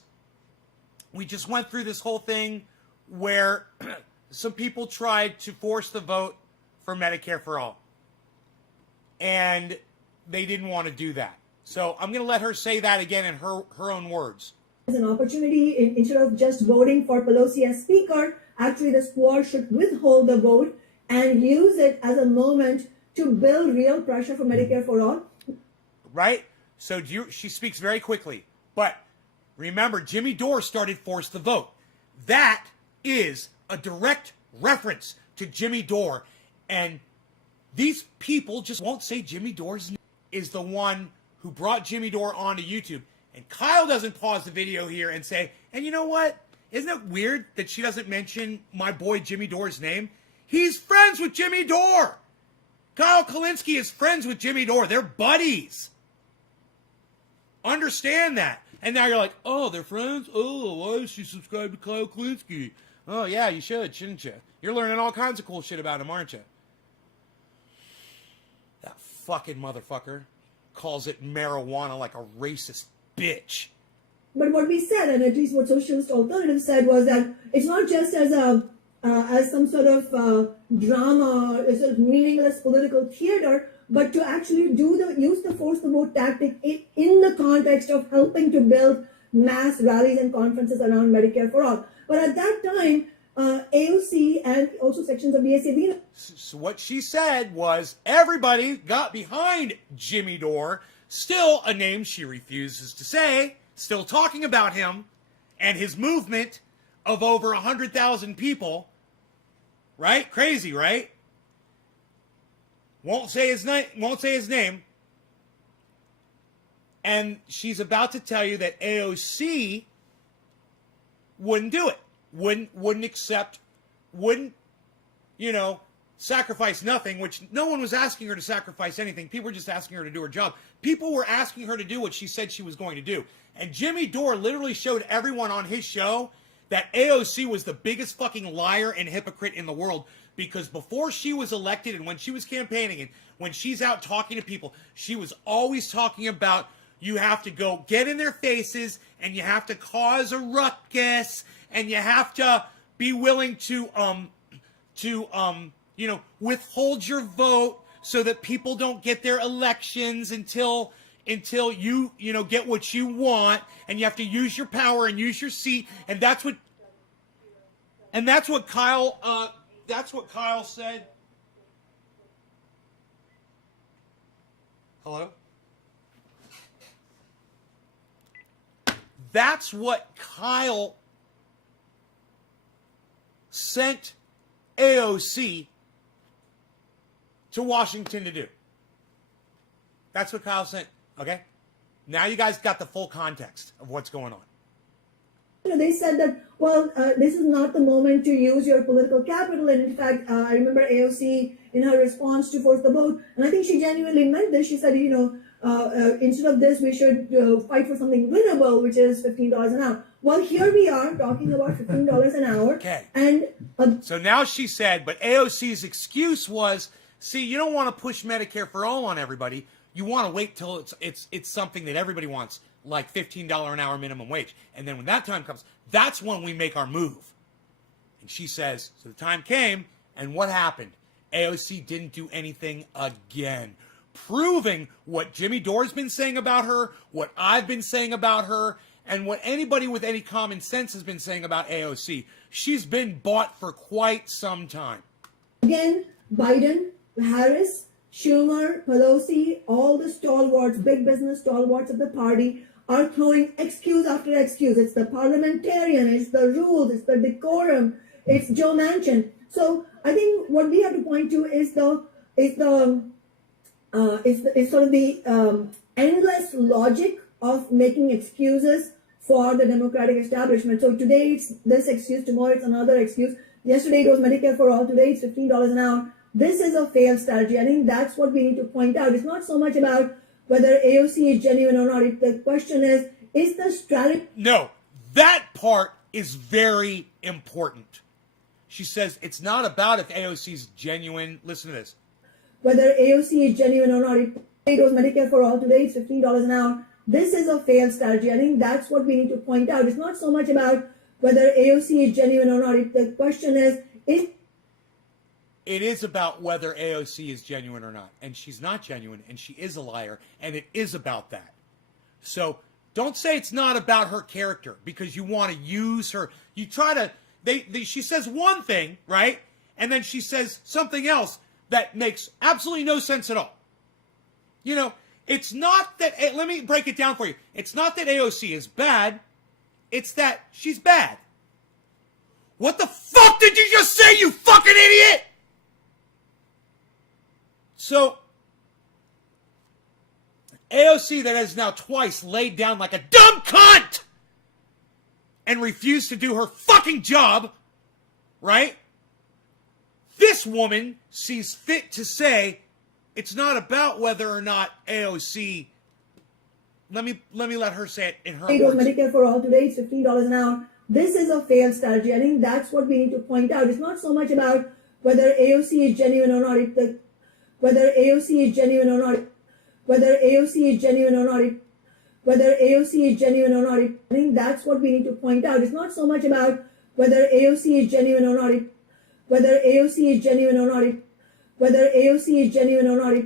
we just went through this whole thing where some people tried to force the vote for Medicare for all. And they didn't want to do that. So I'm going to let her say that again in her own words. As an opportunity instead of just voting for Pelosi as speaker, actually the squad should withhold the vote and use it as a moment to build real pressure for Medicare for all. Right? So she speaks very quickly. But remember, Jimmy Dore started Force the Vote. That is a direct reference to Jimmy Dore. And these people just won't say Jimmy Dore's name is the one who brought Jimmy Dore onto YouTube. And Kyle doesn't pause the video here and say, and you know what? Isn't it weird that she doesn't mention my boy Jimmy Dore's name? He's friends with Jimmy Dore. Kyle Kalinske is friends with Jimmy Dore. They're buddies. Understand that. And now you're like, oh, they're friends? Oh, why does she subscribe to Kyle Kalinske? Oh, yeah, you should, shouldn't you? You're learning all kinds of cool shit about him, aren't you? That fucking motherfucker calls it marijuana like a racist bitch. But what we said, and at least what Socialist Alternative said, was that it's not just as a as some sort of drama, a sort of meaningless political theater, but to actually use the force the vote tactic in the context of helping to build mass rallies and conferences around Medicare for all. But at that time, AOC and also sections of BSAB. So what she said was everybody got behind Jimmy Dore, still a name she refuses to say, still talking about him and his movement of over 100,000 people. Right? Crazy, right? Won't say his name. And she's about to tell you that AOC wouldn't do it. Wouldn't accept, wouldn't, sacrifice nothing, which no one was asking her to sacrifice anything. People were just asking her to do her job. People were asking her to do what she said she was going to do. And Jimmy Dore literally showed everyone on his show that AOC was the biggest fucking liar and hypocrite in the world, because before she was elected and when she was campaigning and when she's out talking to people, she was always talking about you have to go get in their faces and you have to cause a ruckus and you have to be willing to withhold your vote so that people don't get their elections until you get what you want, and you have to use your power and use your seat, and that's what Kyle said. Hello? That's what Kyle sent AOC to Washington to do. That's what Kyle sent. Okay? Now you guys got the full context of what's going on. They said that, well, this is not the moment to use your political capital. And in fact, I remember AOC in her response to Force the Vote, and I think she genuinely meant this. She said, instead of this, we should fight for something winnable, which is $15 an hour. Well, here we are talking about $15 an hour. Okay. And so now she said, but AOC's excuse was, see, you don't want to push Medicare for all on everybody. You want to wait till it's something that everybody wants, like $15 an hour minimum wage. And then when that time comes, that's when we make our move. And she says, so the time came, and what happened? AOC didn't do anything again, proving what Jimmy Dore's been saying about her, what I've been saying about her, and what anybody with any common sense has been saying about AOC. She's been bought for quite some time. Again, Biden, Harris, Schumer, Pelosi, all the stalwarts, big business stalwarts of the party are throwing excuse after excuse. It's the parliamentarian, it's the rules, it's the decorum, it's Joe Manchin. So I think what we have to point to is sort of the endless logic of making excuses for the Democratic establishment. So today it's this excuse, tomorrow it's another excuse. Yesterday it was Medicare for all, today it's $15 an hour. This is a failed strategy. I think that's what we need to point out. It's not so much about whether AOC is genuine or not. The question is the strategy... No, that part is very important. She says it's not about if AOC is genuine. Listen to this. Whether AOC is genuine or not. It was Medicare for all, today it's $15 an hour. This is a failed strategy. I think that's what we need to point out. It's not so much about whether AOC is genuine or not. The question is... It is about whether AOC is genuine or not. And she's not genuine, and she is a liar, and it is about that. So don't say it's not about her character because you want to use her. You try to... she says one thing, right? And then she says something else that makes absolutely no sense at all. You know, it's not that... Let me break it down for you. It's not that AOC is bad. It's that she's bad. What the fuck did you just say, you fucking idiot? So, AOC that has now twice laid down like a dumb cunt and refused to do her fucking job, right? This woman sees fit to say it's not about whether or not AOC... Let me let her say it in her words. Medicare for all, today it's $15 an hour. This is a failed strategy. I think that's what we need to point out. It's not so much about whether AOC is genuine or not. Whether AOC is genuine or not. Whether AOC is genuine or not. Whether AOC is genuine or not. I think that's what we need to point out. It's not so much about whether AOC is genuine or not. Whether AOC is genuine or not. Whether AOC is genuine or not.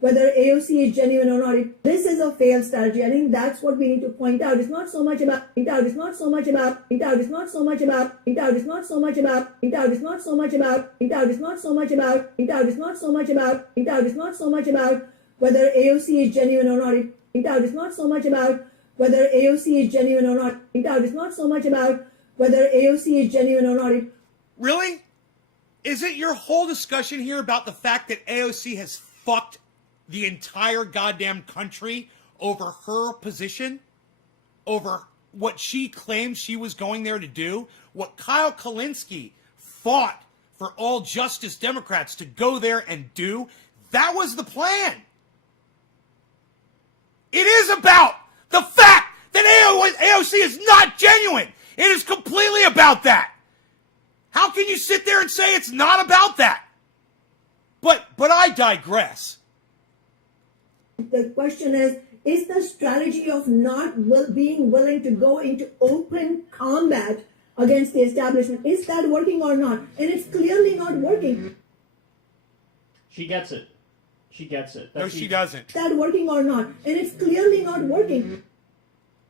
Whether AOC is genuine or not. This is a failed strategy. I think that's what we need to point out. It's not so much about... It's not so much about... It's not so much about... It's not so much about... It's not so much about... It's not so much about... It's not so much about... It's not so much about whether AOC is genuine or not. It's not so much about whether AOC is genuine or not. It's not so much about whether AOC is genuine or not. Really? Is it your whole discussion here about the fact that AOC has fucked the entire goddamn country over her position, over what she claimed she was going there to do, what Kyle Kalinske fought for all Justice Democrats to go there and do? That was the plan. It is about the fact that AOC is not genuine. It is completely about that. How can you sit there and say it's not about that? But I digress. The question is the strategy of not being willing to go into open combat against the establishment, is that working or not? And it's clearly not working. She gets it. She gets it. No, she doesn't. Is that working or not? And it's clearly not working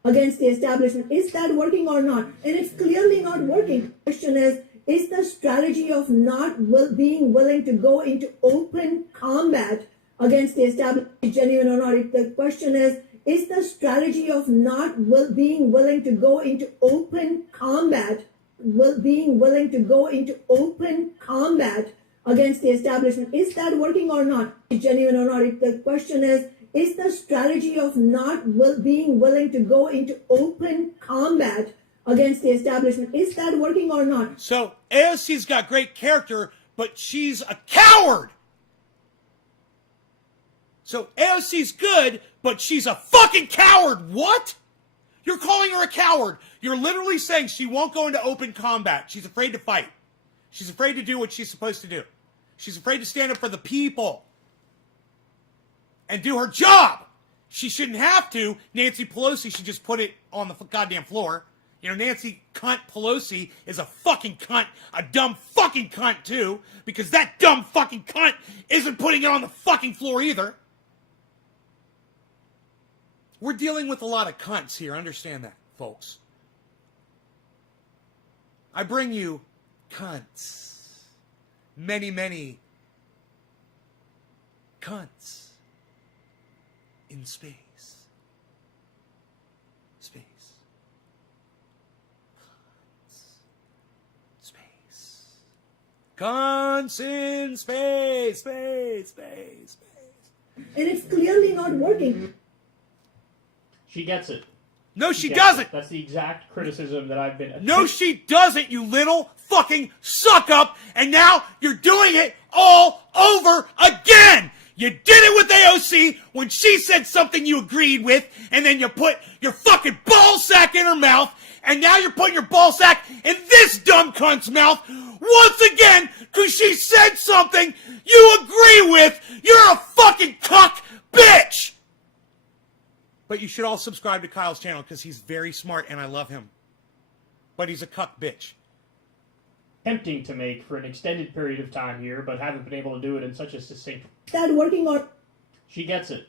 against the establishment. Is that working or not? And it's clearly not working. The question is the strategy of not being willing to go into open combat against the establishment genuine or not? The question is the strategy of not being willing to go into open combat, being willing to go into open combat against the establishment, is that working or not? Genuine or not? The question is the strategy of not being willing to go into open combat against the establishment. Is that working or not? So AOC's got great character, but she's a coward. So AOC's good, but she's a fucking coward. What? You're calling her a coward. You're literally saying she won't go into open combat. She's afraid to fight. She's afraid to do what she's supposed to do. She's afraid to stand up for the people and do her job. She shouldn't have to. Nancy Pelosi should just put it on the goddamn floor. You know, Nancy cunt Pelosi is a fucking cunt, a dumb fucking cunt too, because that dumb fucking cunt isn't putting it on the fucking floor either. We're dealing with a lot of cunts here. Understand that, folks. I bring you cunts. Many, many cunts in space. Space. Cunts. Space. Cunts in space. Space. Space. Space. And it's clearly not working. She gets it. No, she gets doesn't. it. That's the exact criticism that I've been... No, she doesn't, you little fucking suck-up. And now you're doing it all over again. You did it with AOC when she said something you agreed with, and then you put your fucking ball sack in her mouth, and now you're putting your ball sack in this dumb cunt's mouth once again because she said something you agree with. You're a fucking cuck bitch. But you should all subscribe to Kyle's channel because he's very smart and I love him. But he's a cuck bitch. Attempting to make for an extended period of time here, but haven't been able to do it in such a succinct... Is that working or... She gets it.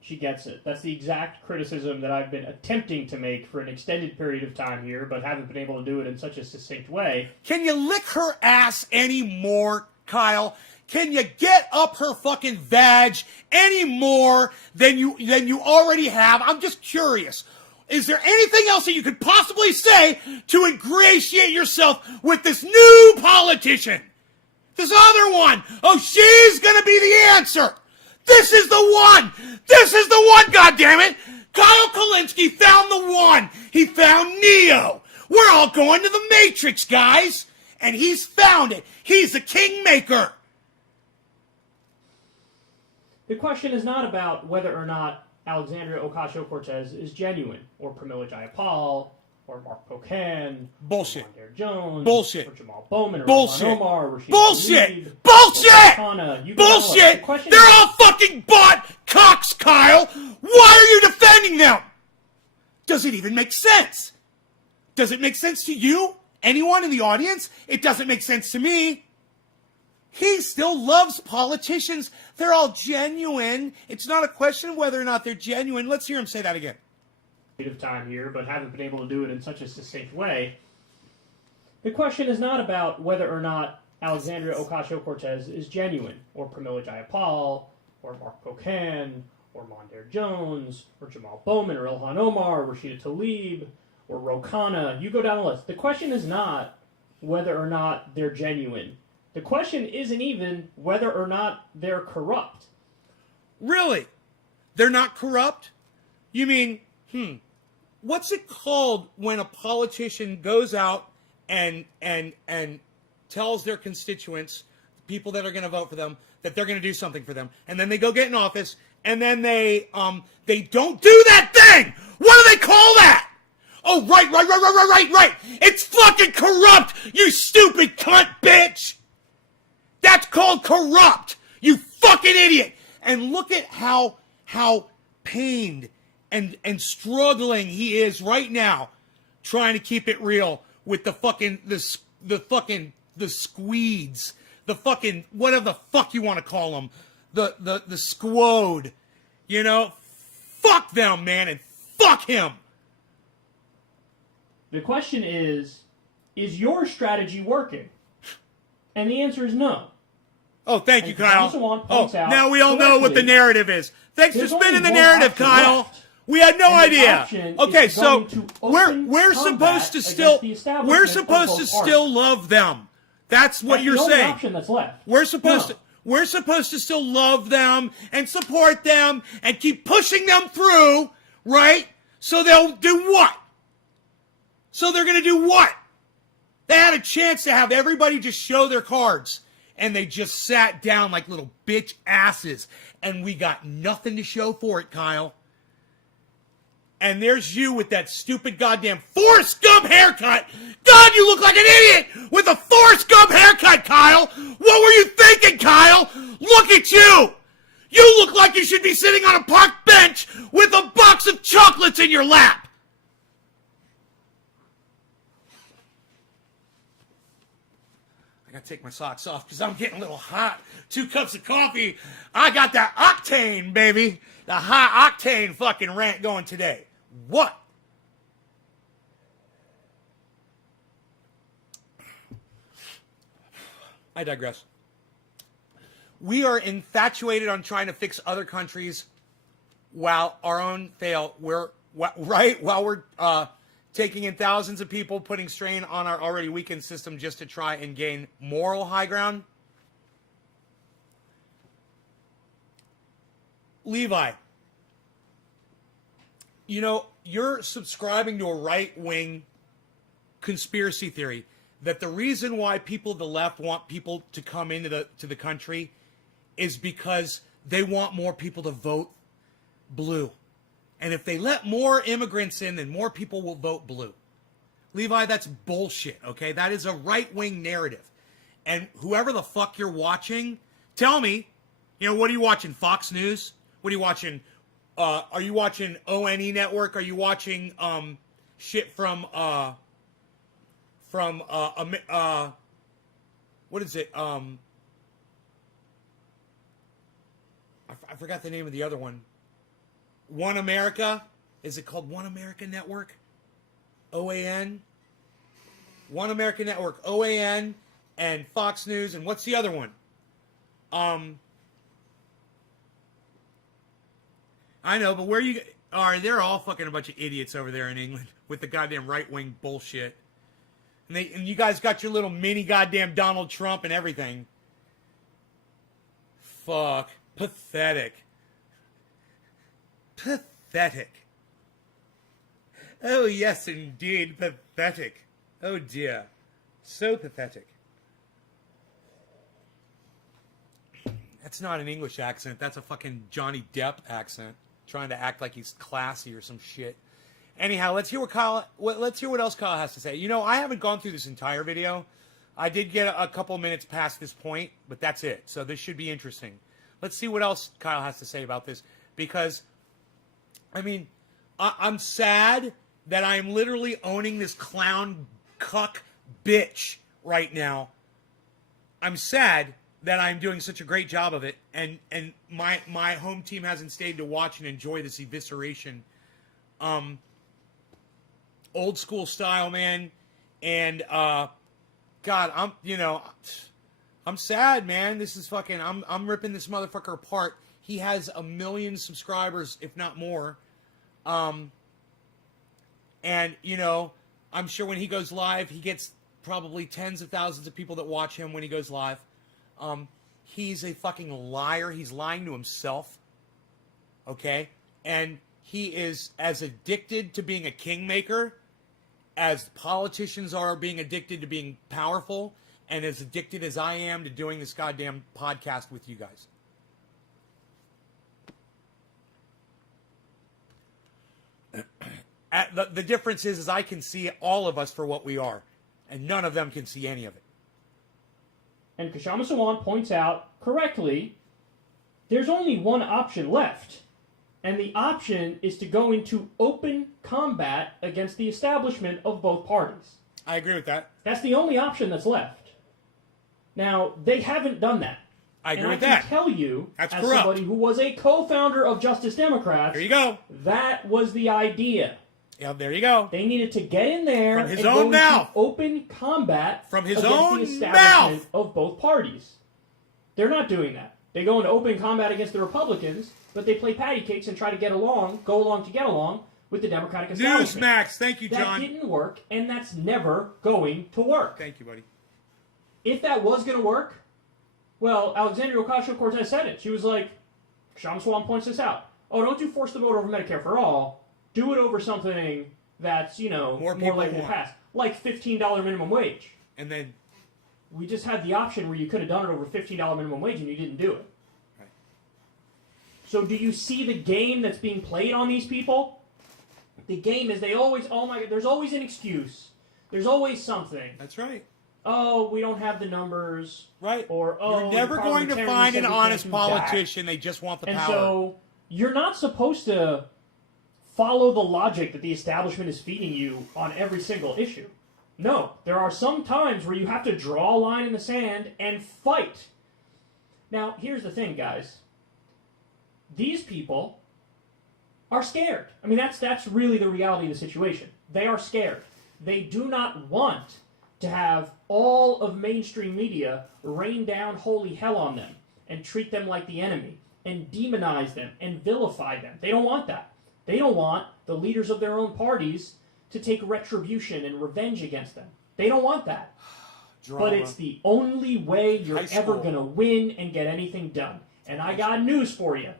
She gets it. That's the exact criticism that I've been attempting to make for an extended period of time here, but haven't been able to do it in such a succinct way. Can you lick her ass any more, Kyle? Can you get up her fucking vag any more than you already have? I'm just curious. Is there anything else that you could possibly say to ingratiate yourself with this new politician? This other one. Oh, she's gonna be the answer. This is the one. This is the one, goddammit. Kyle Kulinski found the one. He found Neo. We're all going to the Matrix, guys. And he's found it. He's the kingmaker. The question is not about whether or not Alexandria Ocasio-Cortez is genuine, or Pramila Jayapal, or Mark Pocan, Bullshit. or Mondare Jones, Bullshit. or Jamal Bowman, or Bullshit. Ilhan Omar, or Rashida Bullshit. Tlaib, Bullshit. or Kana. You can tell us. Bullshit. The question They're is- all fucking bought cocks, Kyle. Why are you defending them? Does it even make sense? Does it make sense to you? Anyone in the audience? It doesn't make sense to me. He still loves politicians. They're all genuine. It's not a question of whether or not they're genuine. Let's hear him say that again. of time here, but haven't been able to do it in such a succinct way. The question is not about whether or not Alexandria Ocasio-Cortez is genuine, or Pramila Jayapal, or Mark Pocan, or Mondare Jones, or Jamal Bowman, or Ilhan Omar, or Rashida Tlaib, or Ro Khanna. You go down the list. The question is not whether or not they're genuine. The question isn't even whether or not they're corrupt. Really? They're not corrupt? You mean, what's it called when a politician goes out and tells their constituents, the people that are going to vote for them, that they're going to do something for them, and then they go get in office, and then they don't do that thing? What do they call that? Oh, right. It's fucking corrupt, you stupid cunt bitch. That's called corrupt, you fucking idiot. And look at how pained and struggling he is right now, trying to keep it real with the squeeds, the fucking whatever the fuck you want to call them, the squad, you know, fuck them, man, and fuck him. The question is your strategy working? And the answer is no. Oh, thank you, And Kyle. Thomas Wan Oh, points out now we all know what the correctly, narrative is. Thanks for there's spinning only the one narrative, option Kyle. left. We had no And the idea. option Okay, is so going to we're open supposed to combat still against the we're establishment supposed of to both still parties. love them. That's what That's you're the only saying. option that's left. We're supposed No. to we're supposed to still love them and support them and keep pushing them through, right? So they'll do what? So they're going to do what? They had a chance to have everybody just show their cards. And they just sat down like little bitch asses. And we got nothing to show for it, Kyle. And there's you with that stupid goddamn Forrest Gump haircut. God, you look like an idiot with a Forrest Gump haircut, Kyle. What were you thinking, Kyle? Look at you. You look like you should be sitting on a park bench with a box of chocolates in your lap. I gotta take my socks off because I'm getting a little hot. 2 cups of coffee. I got that octane, baby. The high octane fucking rant going today. What? I digress. We are infatuated on trying to fix other countries while our own fail. While we're taking in thousands of people, putting strain on our already weakened system just to try and gain moral high ground. Levi, you know, you're subscribing to a right-wing conspiracy theory that the reason why people of the left want people to come into the country is because they want more people to vote blue. And if they let more immigrants in, then more people will vote blue. Levi, that's bullshit, okay? That is a right-wing narrative. And whoever the fuck you're watching, tell me, you know, what are you watching, Fox News? What are you watching? Are you watching ONE Network? Are you watching shit from what is it? I forgot the name of the other one. One America? Is it called One America Network? OAN? One America Network, OAN, and Fox News, and what's the other one? I know, but where you are, they're all fucking a bunch of idiots over there in England with the goddamn right-wing bullshit. And you guys got your little mini goddamn Donald Trump and everything. Fuck. Pathetic. Pathetic. Oh, yes, indeed. Pathetic. Oh, dear. So pathetic. That's not an English accent. That's a fucking Johnny Depp accent. Trying to act like he's classy or some shit. Anyhow, let's hear what else Kyle has to say. You know, I haven't gone through this entire video. I did get a couple minutes past this point, but that's it. So this should be interesting. Let's see what else Kyle has to say about this. Because, I mean, I'm sad that I'm literally owning this clown cuck bitch right now. I'm sad that I'm doing such a great job of it, and my home team hasn't stayed to watch and enjoy this evisceration. Old school style, man. And God, I'm sad, man. This is fucking I'm ripping this motherfucker apart. He has 1 million subscribers, if not more. And you know, I'm sure when he goes live, he gets probably tens of thousands of people that watch him when he goes live. He's a fucking liar. He's lying to himself. Okay? And he is as addicted to being a kingmaker as politicians are being addicted to being powerful, and as addicted as I am to doing this goddamn podcast with you guys. The difference is I can see all of us for what we are, and none of them can see any of it. And Kashama Sawan points out correctly, there's only one option left. And the option is to go into open combat against the establishment of both parties. I agree with that. That's the only option that's left. Now, they haven't done that. I agree with that. that. I can tell you, that's as corrupt. Somebody who was a co-founder of Justice Democrats, there you go. That was the idea. Yeah, there you go. They needed to get in there from his and own go mouth. into open combat from his against own the establishment mouth of both parties. They're not doing that. They go into open combat against the Republicans, but they play patty cakes and try to go along to get along with the Democratic establishment. Newsmax, thank you, John. That didn't work, and that's never going to work. Thank you, buddy. If that was going to work, well, Alexandria Ocasio-Cortez said it. She was like, Kashama Swan points this out. Oh, don't do force the vote over Medicare for all. Do it over something that's, more people likely to want. pass. Like $15 minimum wage. And then We just had the option where you could have done it over $15 minimum wage and you didn't do it. Right. So do you see the game that's being played on these people? The game is they always, oh my God, there's always an excuse. There's always something. that's right. Oh, we don't have the numbers. Right. Or, oh, You're never the going to parliamentarian find said an we can't honest do politician. They just want the that. And power. so you're not supposed to follow the logic that the establishment is feeding you on every single issue. No, there are some times where you have to draw a line in the sand and fight. Now, here's the thing, guys. These people are scared. I mean, that's really the reality of the situation. They are scared. They do not want to have all of mainstream media rain down holy hell on them and treat them like the enemy and demonize them and vilify them. They don't want that. They don't want the leaders of their own parties to take retribution and revenge against them. They don't want that. Drama. But it's the only way you're High ever school. going to win and get anything done. And I got news for you.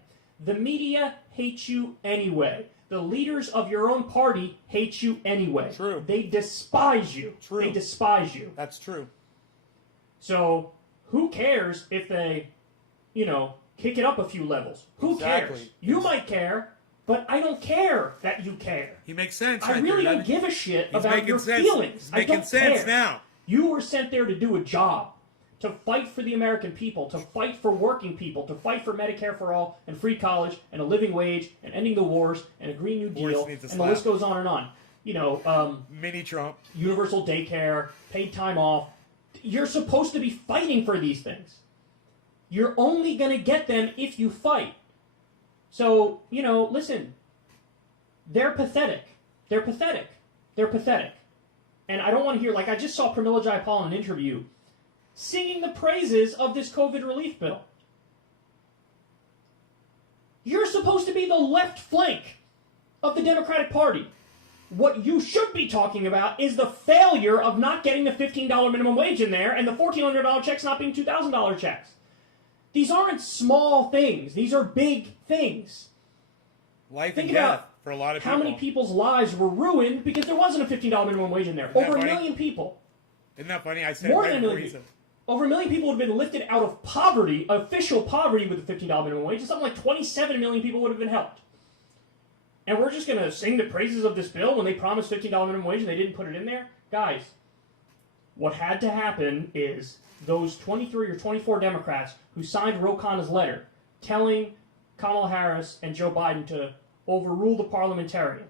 The media hates you anyway. The leaders of your own party hate you anyway. True. They despise you. True. They despise you. That's true. So who cares if they, kick it up a few levels? Who Exactly. cares? You might care, but I don't care that you care. He makes sense. I right really there, don't doesn't he? give a shit He's about making your sense. feelings. He's I making don't sense care. now. You were sent there to do a job, to fight for the American people, to fight for working people, to fight for Medicare for all, and free college, and a living wage, and ending the wars, and a Green New Boris Deal, needs a and the slap. list goes on and on. Mini Trump. Universal daycare, paid time off. You're supposed to be fighting for these things. You're only going to get them if you fight. So, listen, they're pathetic. They're pathetic. They're pathetic. And I don't want to hear, I just saw Pramila Jayapal in an interview singing the praises of this COVID relief bill. You're supposed to be the left flank of the Democratic Party. What you should be talking about is the failure of not getting the $15 minimum wage in there and the $1,400 checks not being $2,000 checks. These aren't small things. These are big things. Life Think and death about for a lot of how people. many people's lives were ruined because there wasn't a $15 minimum wage in there. Isn't that Over a funny? million people. Isn't that funny? I said More it right than a before million you said. Over a million people would have been lifted out of poverty, official poverty with the $15 minimum wage, and something like 27 million people would have been helped. And we're just going to sing the praises of this bill when they promised $15 minimum wage and they didn't put it in there? Guys, what had to happen is those 23 or 24 Democrats who signed Ro Khanna's letter telling Kamala Harris and Joe Biden to overrule the parliamentarian,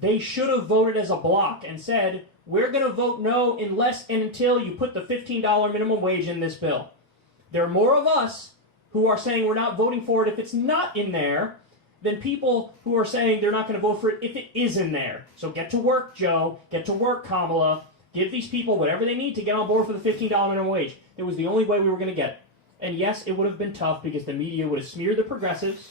they should have voted as a block and said, we're going to vote no unless and until you put the $15 minimum wage in this bill. There are more of us who are saying we're not voting for it if it's not in there than people who are saying they're not going to vote for it if it is in there. So get to work, Joe. Get to work, Kamala. Give these people whatever they need to get on board for the $15 minimum wage. It was the only way we were going to get it. And yes, it would have been tough because the media would have smeared the progressives.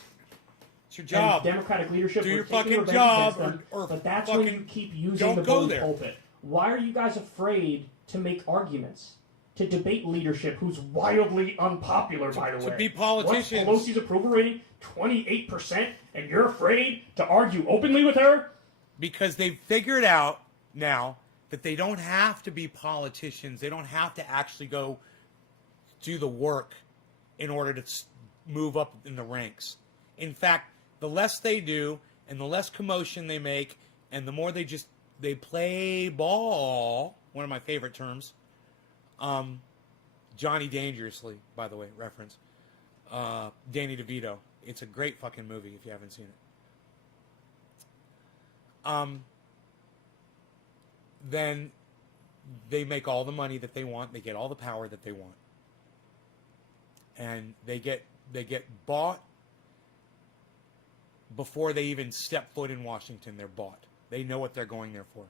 It's your job. And Democratic leadership Do were your taking fucking revenge job against them, or but that's fucking when you keep using don't the go bully there. pulpit. Why are you guys afraid to make arguments? To debate leadership who's wildly unpopular, by the way. To be politicians. What's Pelosi's approval rating? 28%? And you're afraid to argue openly with her? Because they've figured out now that they don't have to be politicians. They don't have to actually go do the work in order to move up in the ranks. In fact, the less they do and the less commotion they make and the more they play ball, one of my favorite terms, Johnny Dangerously, by the way, reference, Danny DeVito. It's a great fucking movie if you haven't seen it. Then they make all the money that they want. They get all the power that they want. And they get bought before they even step foot in Washington. They're bought. They know what they're going there for.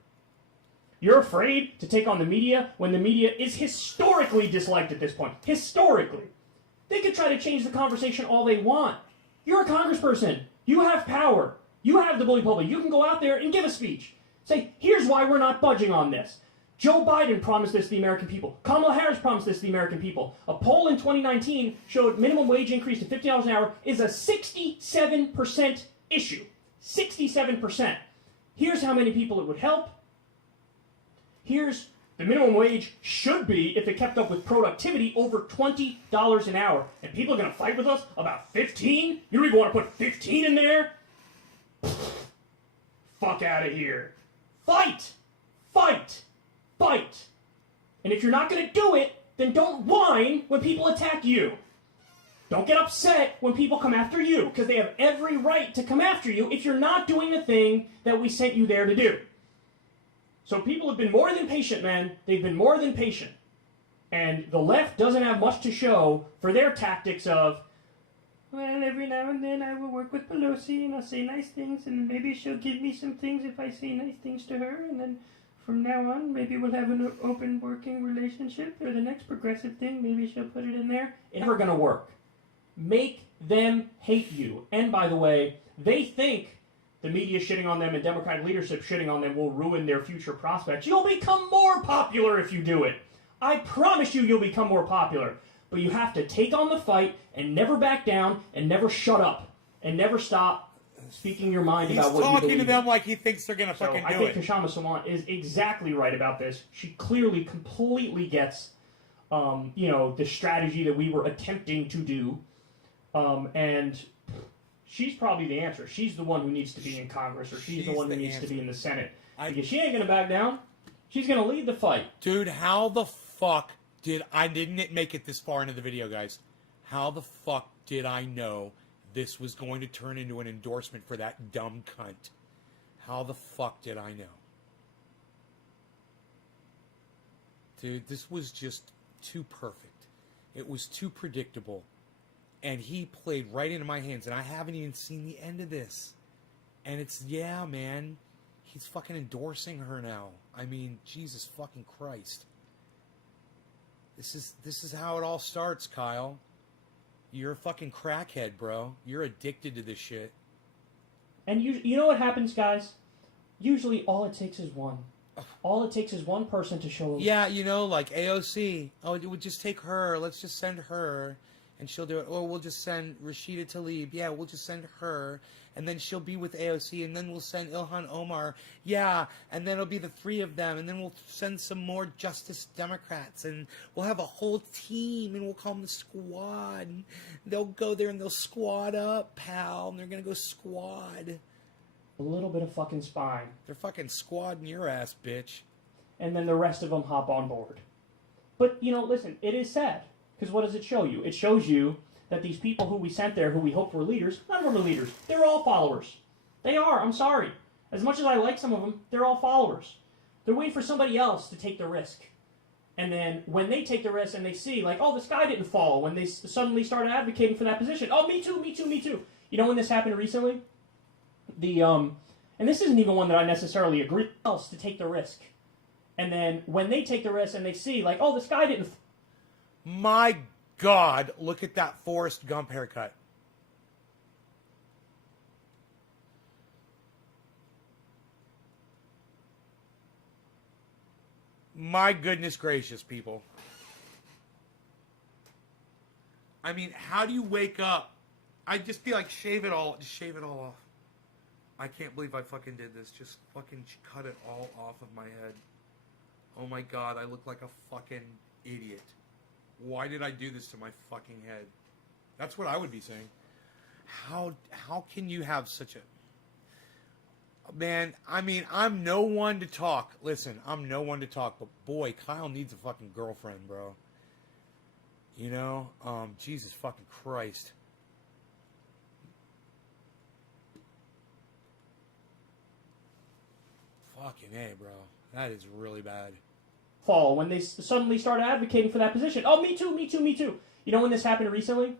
You're afraid to take on the media when the media is historically disliked at this point. Historically. They could try to change the conversation all they want. You're a congressperson. You have power. You have the bully pulpit. You can go out there and give a speech. Say, here's why we're not budging on this. Joe Biden promised this to the American people. Kamala Harris promised this to the American people. A poll in 2019 showed minimum wage increase to $50 an hour is a 67% issue. 67%. Here's how many people it would help. Here's the minimum wage should be, if it kept up with productivity, over $20 an hour. And people are going to fight with us about 15? You don't even want to put 15 in there? Fuck out of here. Fight! Fight! Fight! And if you're not going to do it, then don't whine when people attack you. Don't get upset when people come after you, because they have every right to come after you if you're not doing the thing that we sent you there to do. So people have been more than patient, man. They've been more than patient. And the left doesn't have much to show for their tactics of, well, every now and then I will work with Pelosi and I'll say nice things and maybe she'll give me some things if I say nice things to her, and then from now on maybe we'll have an open working relationship, or the next progressive thing, maybe she'll put it in there. It's never going to work. Make them hate you. And by the way, they think the media shitting on them and Democratic leadership shitting on them will ruin their future prospects. You'll become more popular if you do it. I promise you, you'll become more popular. But you have to take on the fight and never back down and never shut up and never stop speaking your mind about what you believe. He's talking to them like he thinks they're going to fucking do it. I think Kashama Sawant is exactly right about this. She clearly completely gets, the strategy that we were attempting to do. And she's probably the answer. She's the one who needs to be in Congress, or she's the one who needs to be in the Senate. Because she ain't going to back down. She's going to lead the fight. Dude, how the fuck I didn't make it this far into the video, guys. How the fuck did I know this was going to turn into an endorsement for that dumb cunt? How the fuck did I know? Dude, this was just too perfect. It was too predictable. And he played right into my hands, and I haven't even seen the end of this. And it's, yeah, man, he's fucking endorsing her now. I mean, Jesus fucking Christ. This is how it all starts, Kyle. You're a fucking crackhead, bro. You're addicted to this shit. And you know what happens, guys? Usually all it takes is one. All it takes is one person to show up. Yeah, like AOC. Oh, it would just take her. Let's just send her. And she'll do it. Or we'll just send Rashida Tlaib. Yeah, we'll just send her. And then she'll be with AOC. And then we'll send Ilhan Omar. Yeah, and then it'll be the three of them. And then we'll send some more Justice Democrats. And we'll have a whole team. And we'll call them the squad. And they'll go there and they'll squad up, pal. And they're going to go squad. A little bit of fucking spine. They're fucking squadding your ass, bitch. And then the rest of them hop on board. But, listen, it is sad. Because what does it show you? It shows you that these people who we sent there, who we hoped were leaders, none of them are leaders. They're all followers. They are. I'm sorry. As much as I like some of them, they're all followers. They're waiting for somebody else to take the risk. And then when they take the risk and they see, like, oh, this guy didn't fall, when they suddenly start advocating for that position, oh, me too, me too, me too. You know when this happened recently? And this isn't even one that I necessarily agree with, else to take the risk. And then when they take the risk and they see, like, oh, this guy didn't fall. My God, look at that Forrest Gump haircut. My goodness gracious, people. I mean, how do you wake up? I'd just be like, shave it all off. I can't believe I fucking did this. Just fucking cut it all off of my head. Oh my God, I look like a fucking idiot. Why did I do this to my fucking head? That's what I would be saying. How can you have such a... Man, I mean, I'm no one to talk. Listen, I'm no one to talk, but boy, Kyle needs a fucking girlfriend, bro. Jesus fucking Christ. Fucking A, bro. That is really bad. Fall when they suddenly start advocating for that position. Oh, me too, me too, me too. You know when this happened recently?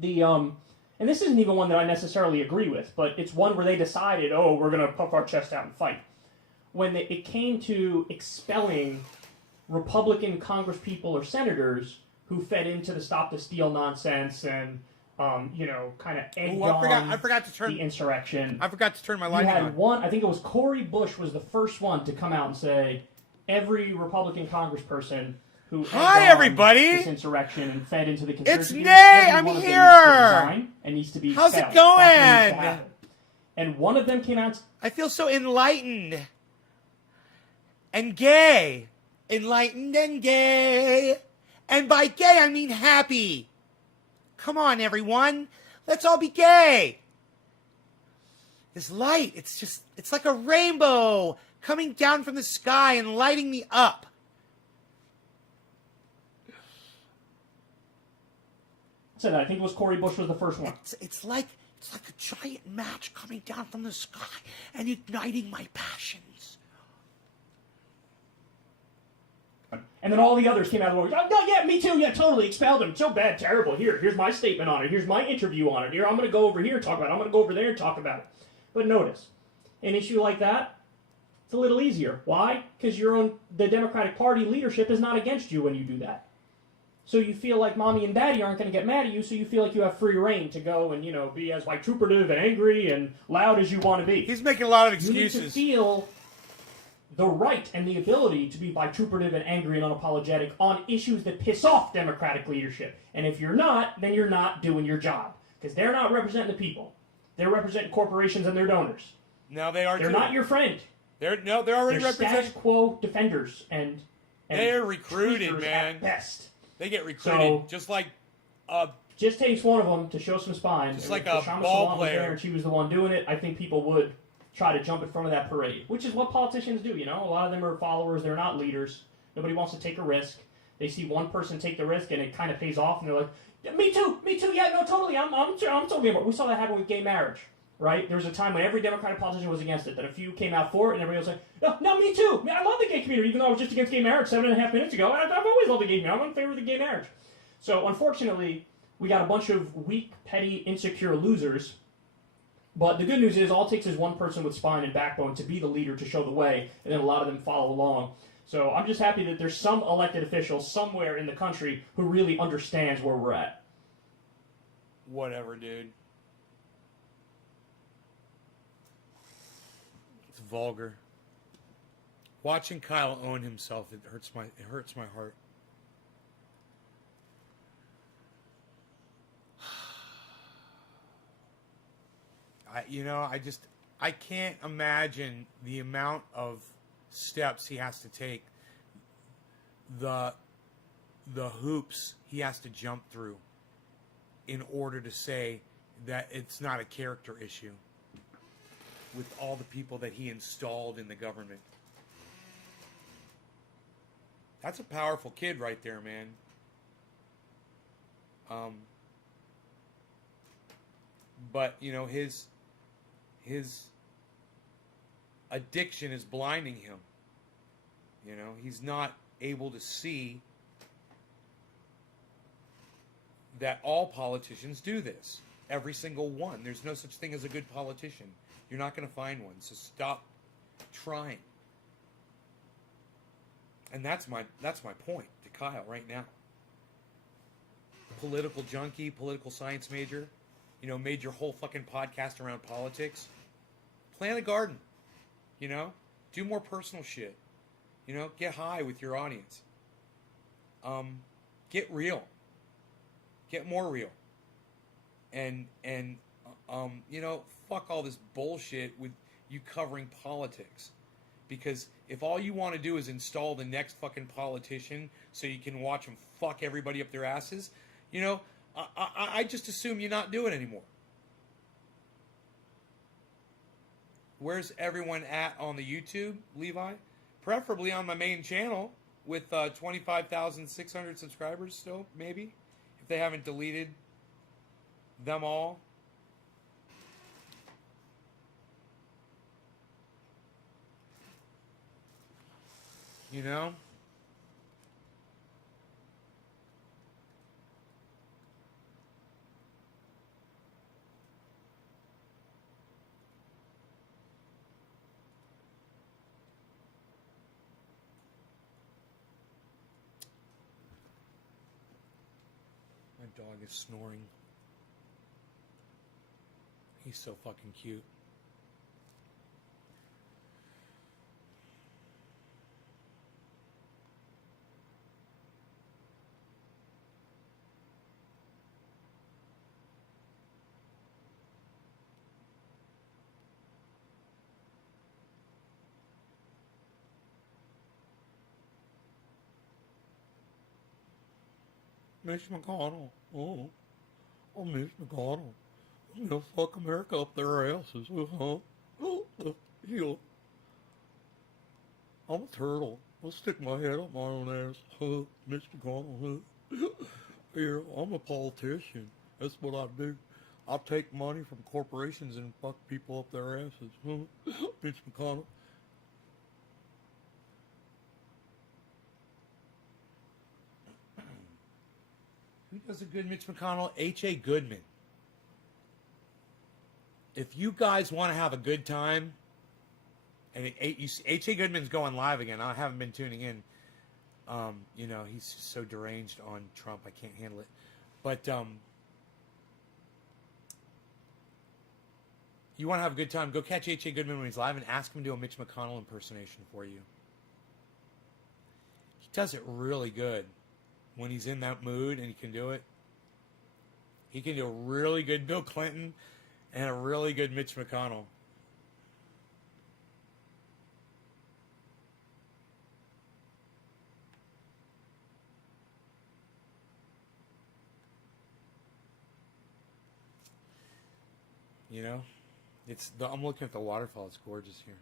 And this isn't even one that I necessarily agree with, but it's one where they decided, oh, we're going to puff our chest out and fight. When it came to expelling Republican congresspeople or senators who fed into the Stop the Steal nonsense and, kind of egged I forgot to turn the insurrection. I forgot to turn my lighting on. One, I think it was Cory Bush was the first one to come out and say, every Republican congressperson who Hi, everybody! This insurrection and fed into the conspiracy. It's Nay! I'm here! And needs to be How's expelled. it going? That needs to happen. And one of them came out. I feel so enlightened and gay. Enlightened and gay. And by gay, I mean happy. Come on, everyone. Let's all be gay. This light, it's like a rainbow coming down from the sky and lighting me up. Said that. I think it was Cory Bush was the first one. It's like a giant match coming down from the sky and igniting my passions. And then all the others came out of the woodwork. Oh, yeah, me too. Yeah, totally. Expelled him. So bad, terrible. Here's my statement on it. Here's my interview on it. Here, I'm going to go over here and talk about it. I'm going to go over there and talk about it. But notice, an issue like that, it's a little easier. Why? Because the Democratic Party leadership is not against you when you do that. So you feel like mommy and daddy aren't going to get mad at you, so you feel like you have free reign to go and, be as vituperative and angry and loud as you want to be. He's making a lot of excuses. You need to feel the right and the ability to be vituperative and angry and unapologetic on issues that piss off Democratic leadership. And if you're not, then you're not doing your job. Because they're not representing the people. They're representing corporations and their donors. No, they are. They're not your friend. They're already They're representing. status quo defenders and they're recruited, man. At best. They get recruited, So, just like just takes one of them to show some spine. Just And like if a Kshama ball Sawant was player. there and she was the one doing it, I think people would try to jump in front of that parade, which is what politicians do. A lot of them are followers. They're not leaders. Nobody wants to take a risk. They see one person take the risk and it kind of pays off, and they're like, me too, yeah, no, totally, I'm totally about it. We saw that happen with gay marriage, right? There was a time when every Democratic politician was against it, then a few came out for it, and everybody was like, no, me too. I love the gay community, even though I was just against gay marriage 7.5 minutes ago. I've always loved the gay community. I'm in favor of the gay marriage. So, unfortunately, we got a bunch of weak, petty, insecure losers. But the good news is, all it takes is one person with spine and backbone to be the leader, to show the way, and then a lot of them follow along. So I'm just happy that there's some elected official somewhere in the country who really understands where we're at. whatever, dude. It's vulgar. Watching Kyle own himself, it hurts my heart. I can't imagine the amount of steps he has to take, the hoops he has to jump through in order to say that it's not a character issue with all the people that he installed in the government. That's a powerful kid right there, man. But, his addiction is blinding him. He's not able to see that all politicians do this. Every single one. There's no such thing as a good politician. You're not going to find one. So stop trying. And that's my point to Kyle right now. Political junkie, political science major, made your whole fucking podcast around politics. Plant a garden, do more personal shit, get high with your audience. Get real, get more real, and fuck all this bullshit with you covering politics. Because if all you want to do is install the next fucking politician so you can watch them fuck everybody up their asses, I just assume you're not doing it anymore. Where's everyone at on the YouTube, Levi? Preferably on my main channel with 25,600 subscribers still, maybe. If they haven't deleted them all. My dog is snoring. He's so fucking cute. Mitch McConnell. Oh, Mitch McConnell. I'm gonna fuck America up their asses. Oh, heel. I'm a turtle. I'll stick my head up my own ass. Mitch McConnell. Here, I'm a politician. That's what I do. I take money from corporations and fuck people up their asses. Mitch McConnell. Who does a good Mitch McConnell? H.A. Goodman. If you guys want to have a good time, and H.A. Goodman's going live again. I haven't been tuning in. You know, he's so deranged on Trump. I can't handle it. But you want to have a good time, go catch H.A. Goodman when he's live and ask him to do a Mitch McConnell impersonation for you. He does it really good. When he's in that mood and he can do it. He can do a really good Bill Clinton and a really good Mitch McConnell. You know? I'm looking at the waterfall. It's gorgeous here.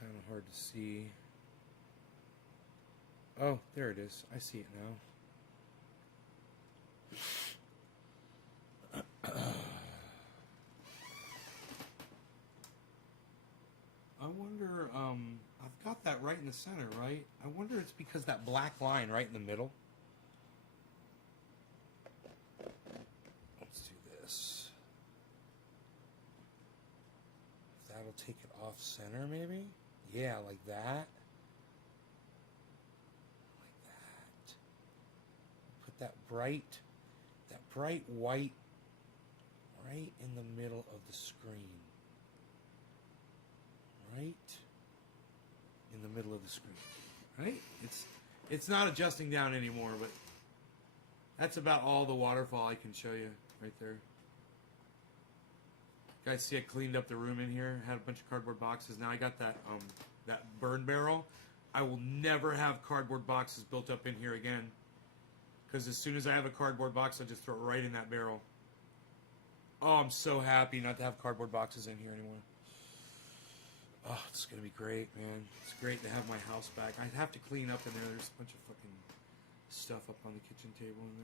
Kind of hard to see. Oh, there it is. I see it now. I wonder, I've got that right in the center, right? I wonder it's because that black line right in the middle. Let's do this. That'll take it off center, maybe? Yeah, like that. Like that. Put that bright white right in the middle of the screen. Right in the middle of the screen. Right? It's not adjusting down anymore, but that's about all the waterfall I can show you right there. Guys, see I cleaned up the room in here. Had a bunch of cardboard boxes. Now I got that burn barrel. I will never have cardboard boxes built up in here again. Because as soon as I have a cardboard box, I'll just throw it right in that barrel. Oh, I'm so happy not to have cardboard boxes in here anymore. Oh, it's going to be great, man. It's great to have my house back. I have to clean up in there. There's a bunch of fucking stuff up on the kitchen table in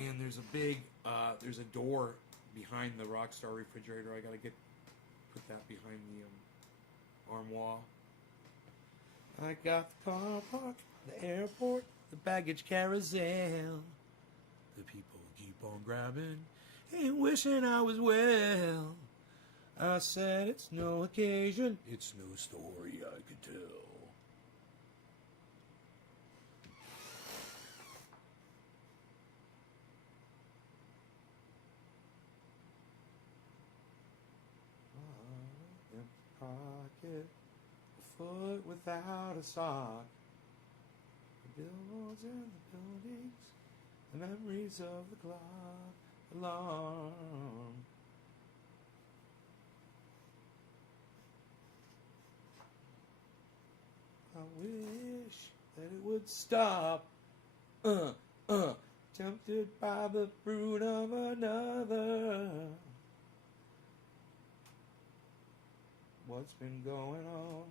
there. And there's a big, there's a door behind the Rockstar refrigerator. I got to put that behind the armoire. I got the car park, the airport, the baggage carousel. The people keep on grabbing and wishing I was well. I said it's no occasion, it's no story I could tell. Empty pocket, a foot without a sock. The billboards and the buildings, the memories of the clock alarm. I wish that it would stop. Tempted by the fruit of another. What's been going on?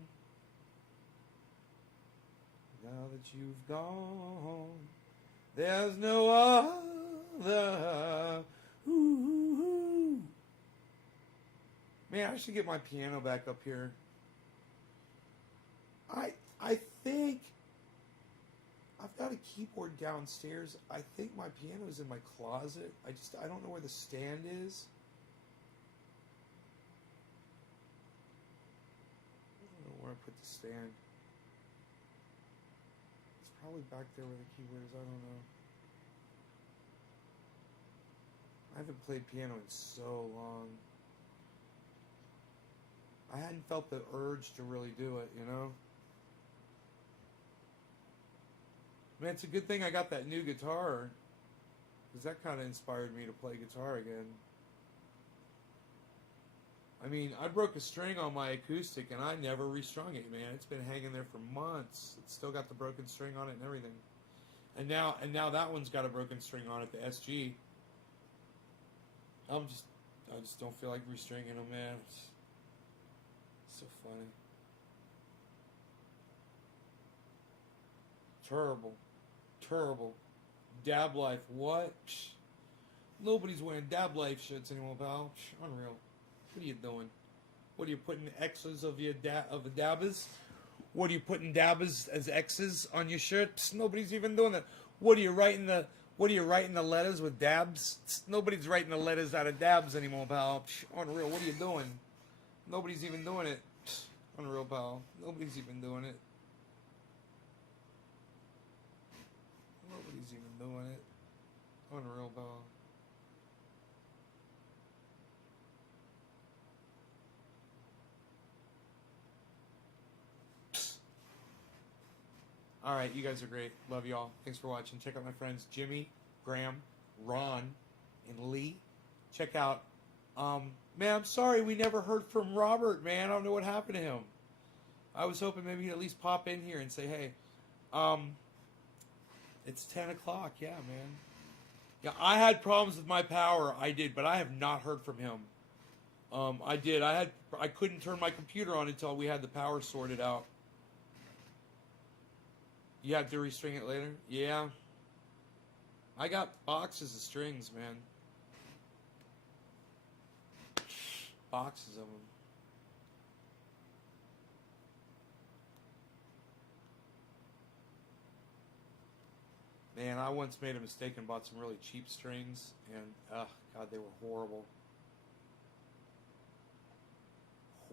Now that you've gone, there's no other. Ooh. Man, I should get my piano back up here. I think I've got a keyboard downstairs. I think my piano's in my closet. I don't know where the stand is. I don't know where I put the stand. It's probably back there where the keyboard is. I don't know. I haven't played piano in so long. I hadn't felt the urge to really do it, you know? Man, it's a good thing I got that new guitar, because that kind of inspired me to play guitar again. I mean, I broke a string on my acoustic, and I never restrung it, man. It's been hanging there for months. It's still got the broken string on it and everything. And now that one's got a broken string on it, the SG. I just don't feel like restringing them, man. It's so funny. Terrible. Dab life, what? Nobody's wearing dab life shirts anymore, pal. Unreal. What are you doing? What are you putting X's of the dabbers? What are you putting dabbers as X's on your shirts? Nobody's even doing that. What are you writing the letters with dabs? Nobody's writing the letters out of dabs anymore, pal. Unreal. What are you doing? Nobody's even doing it. Unreal, pal. Nobody's even doing it. Nobody's even doing it. Unreal, pal. All right, you guys are great. Love y'all. Thanks for watching. Check out my friends Jimmy, Graham, Ron, and Lee. Check out. Man, I'm sorry we never heard from Robert, man. I don't know what happened to him. I was hoping maybe he'd at least pop in here and say, hey, it's 10 o'clock. Yeah, man. Yeah, I had problems with my power. I did, but I have not heard from him. I did. I couldn't turn my computer on until we had the power sorted out. You have to restring it later? Yeah. I got boxes of strings, man. Boxes of them. Man, I once made a mistake and bought some really cheap strings, and, God, they were horrible.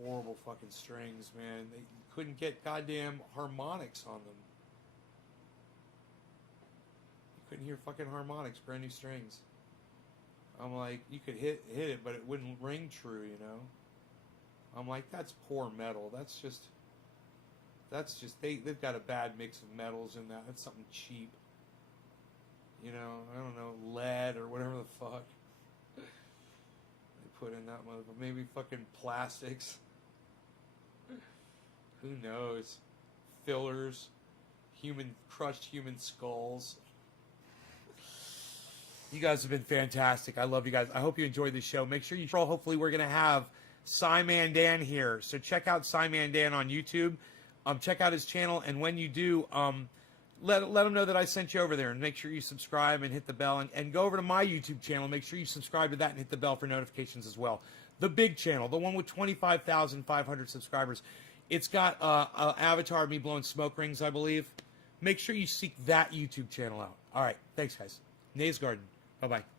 Horrible fucking strings, man. You couldn't get goddamn harmonics on them. Couldn't hear fucking harmonics, brand new strings. I'm like, you could hit it, but it wouldn't ring true, you know? I'm like, that's poor metal. That's just they've got a bad mix of metals in that. That's something cheap. You know, I don't know, lead or whatever the fuck they put in that motherfucker. Maybe fucking plastics. Who knows? Fillers, crushed human skulls. You guys have been fantastic. I love you guys. I hope you enjoyed the show. Make sure you troll. Hopefully we're going to have Simon Dan here. So check out Simon Dan on YouTube. Check out his channel. And when you do, let him know that I sent you over there. And make sure you subscribe and hit the bell. And go over to my YouTube channel. Make sure you subscribe to that and hit the bell for notifications as well. The big channel, the one with 25,500 subscribers. It's got an avatar of me blowing smoke rings, I believe. Make sure you seek that YouTube channel out. All right. Thanks, guys. Nays Garden. Bye-bye.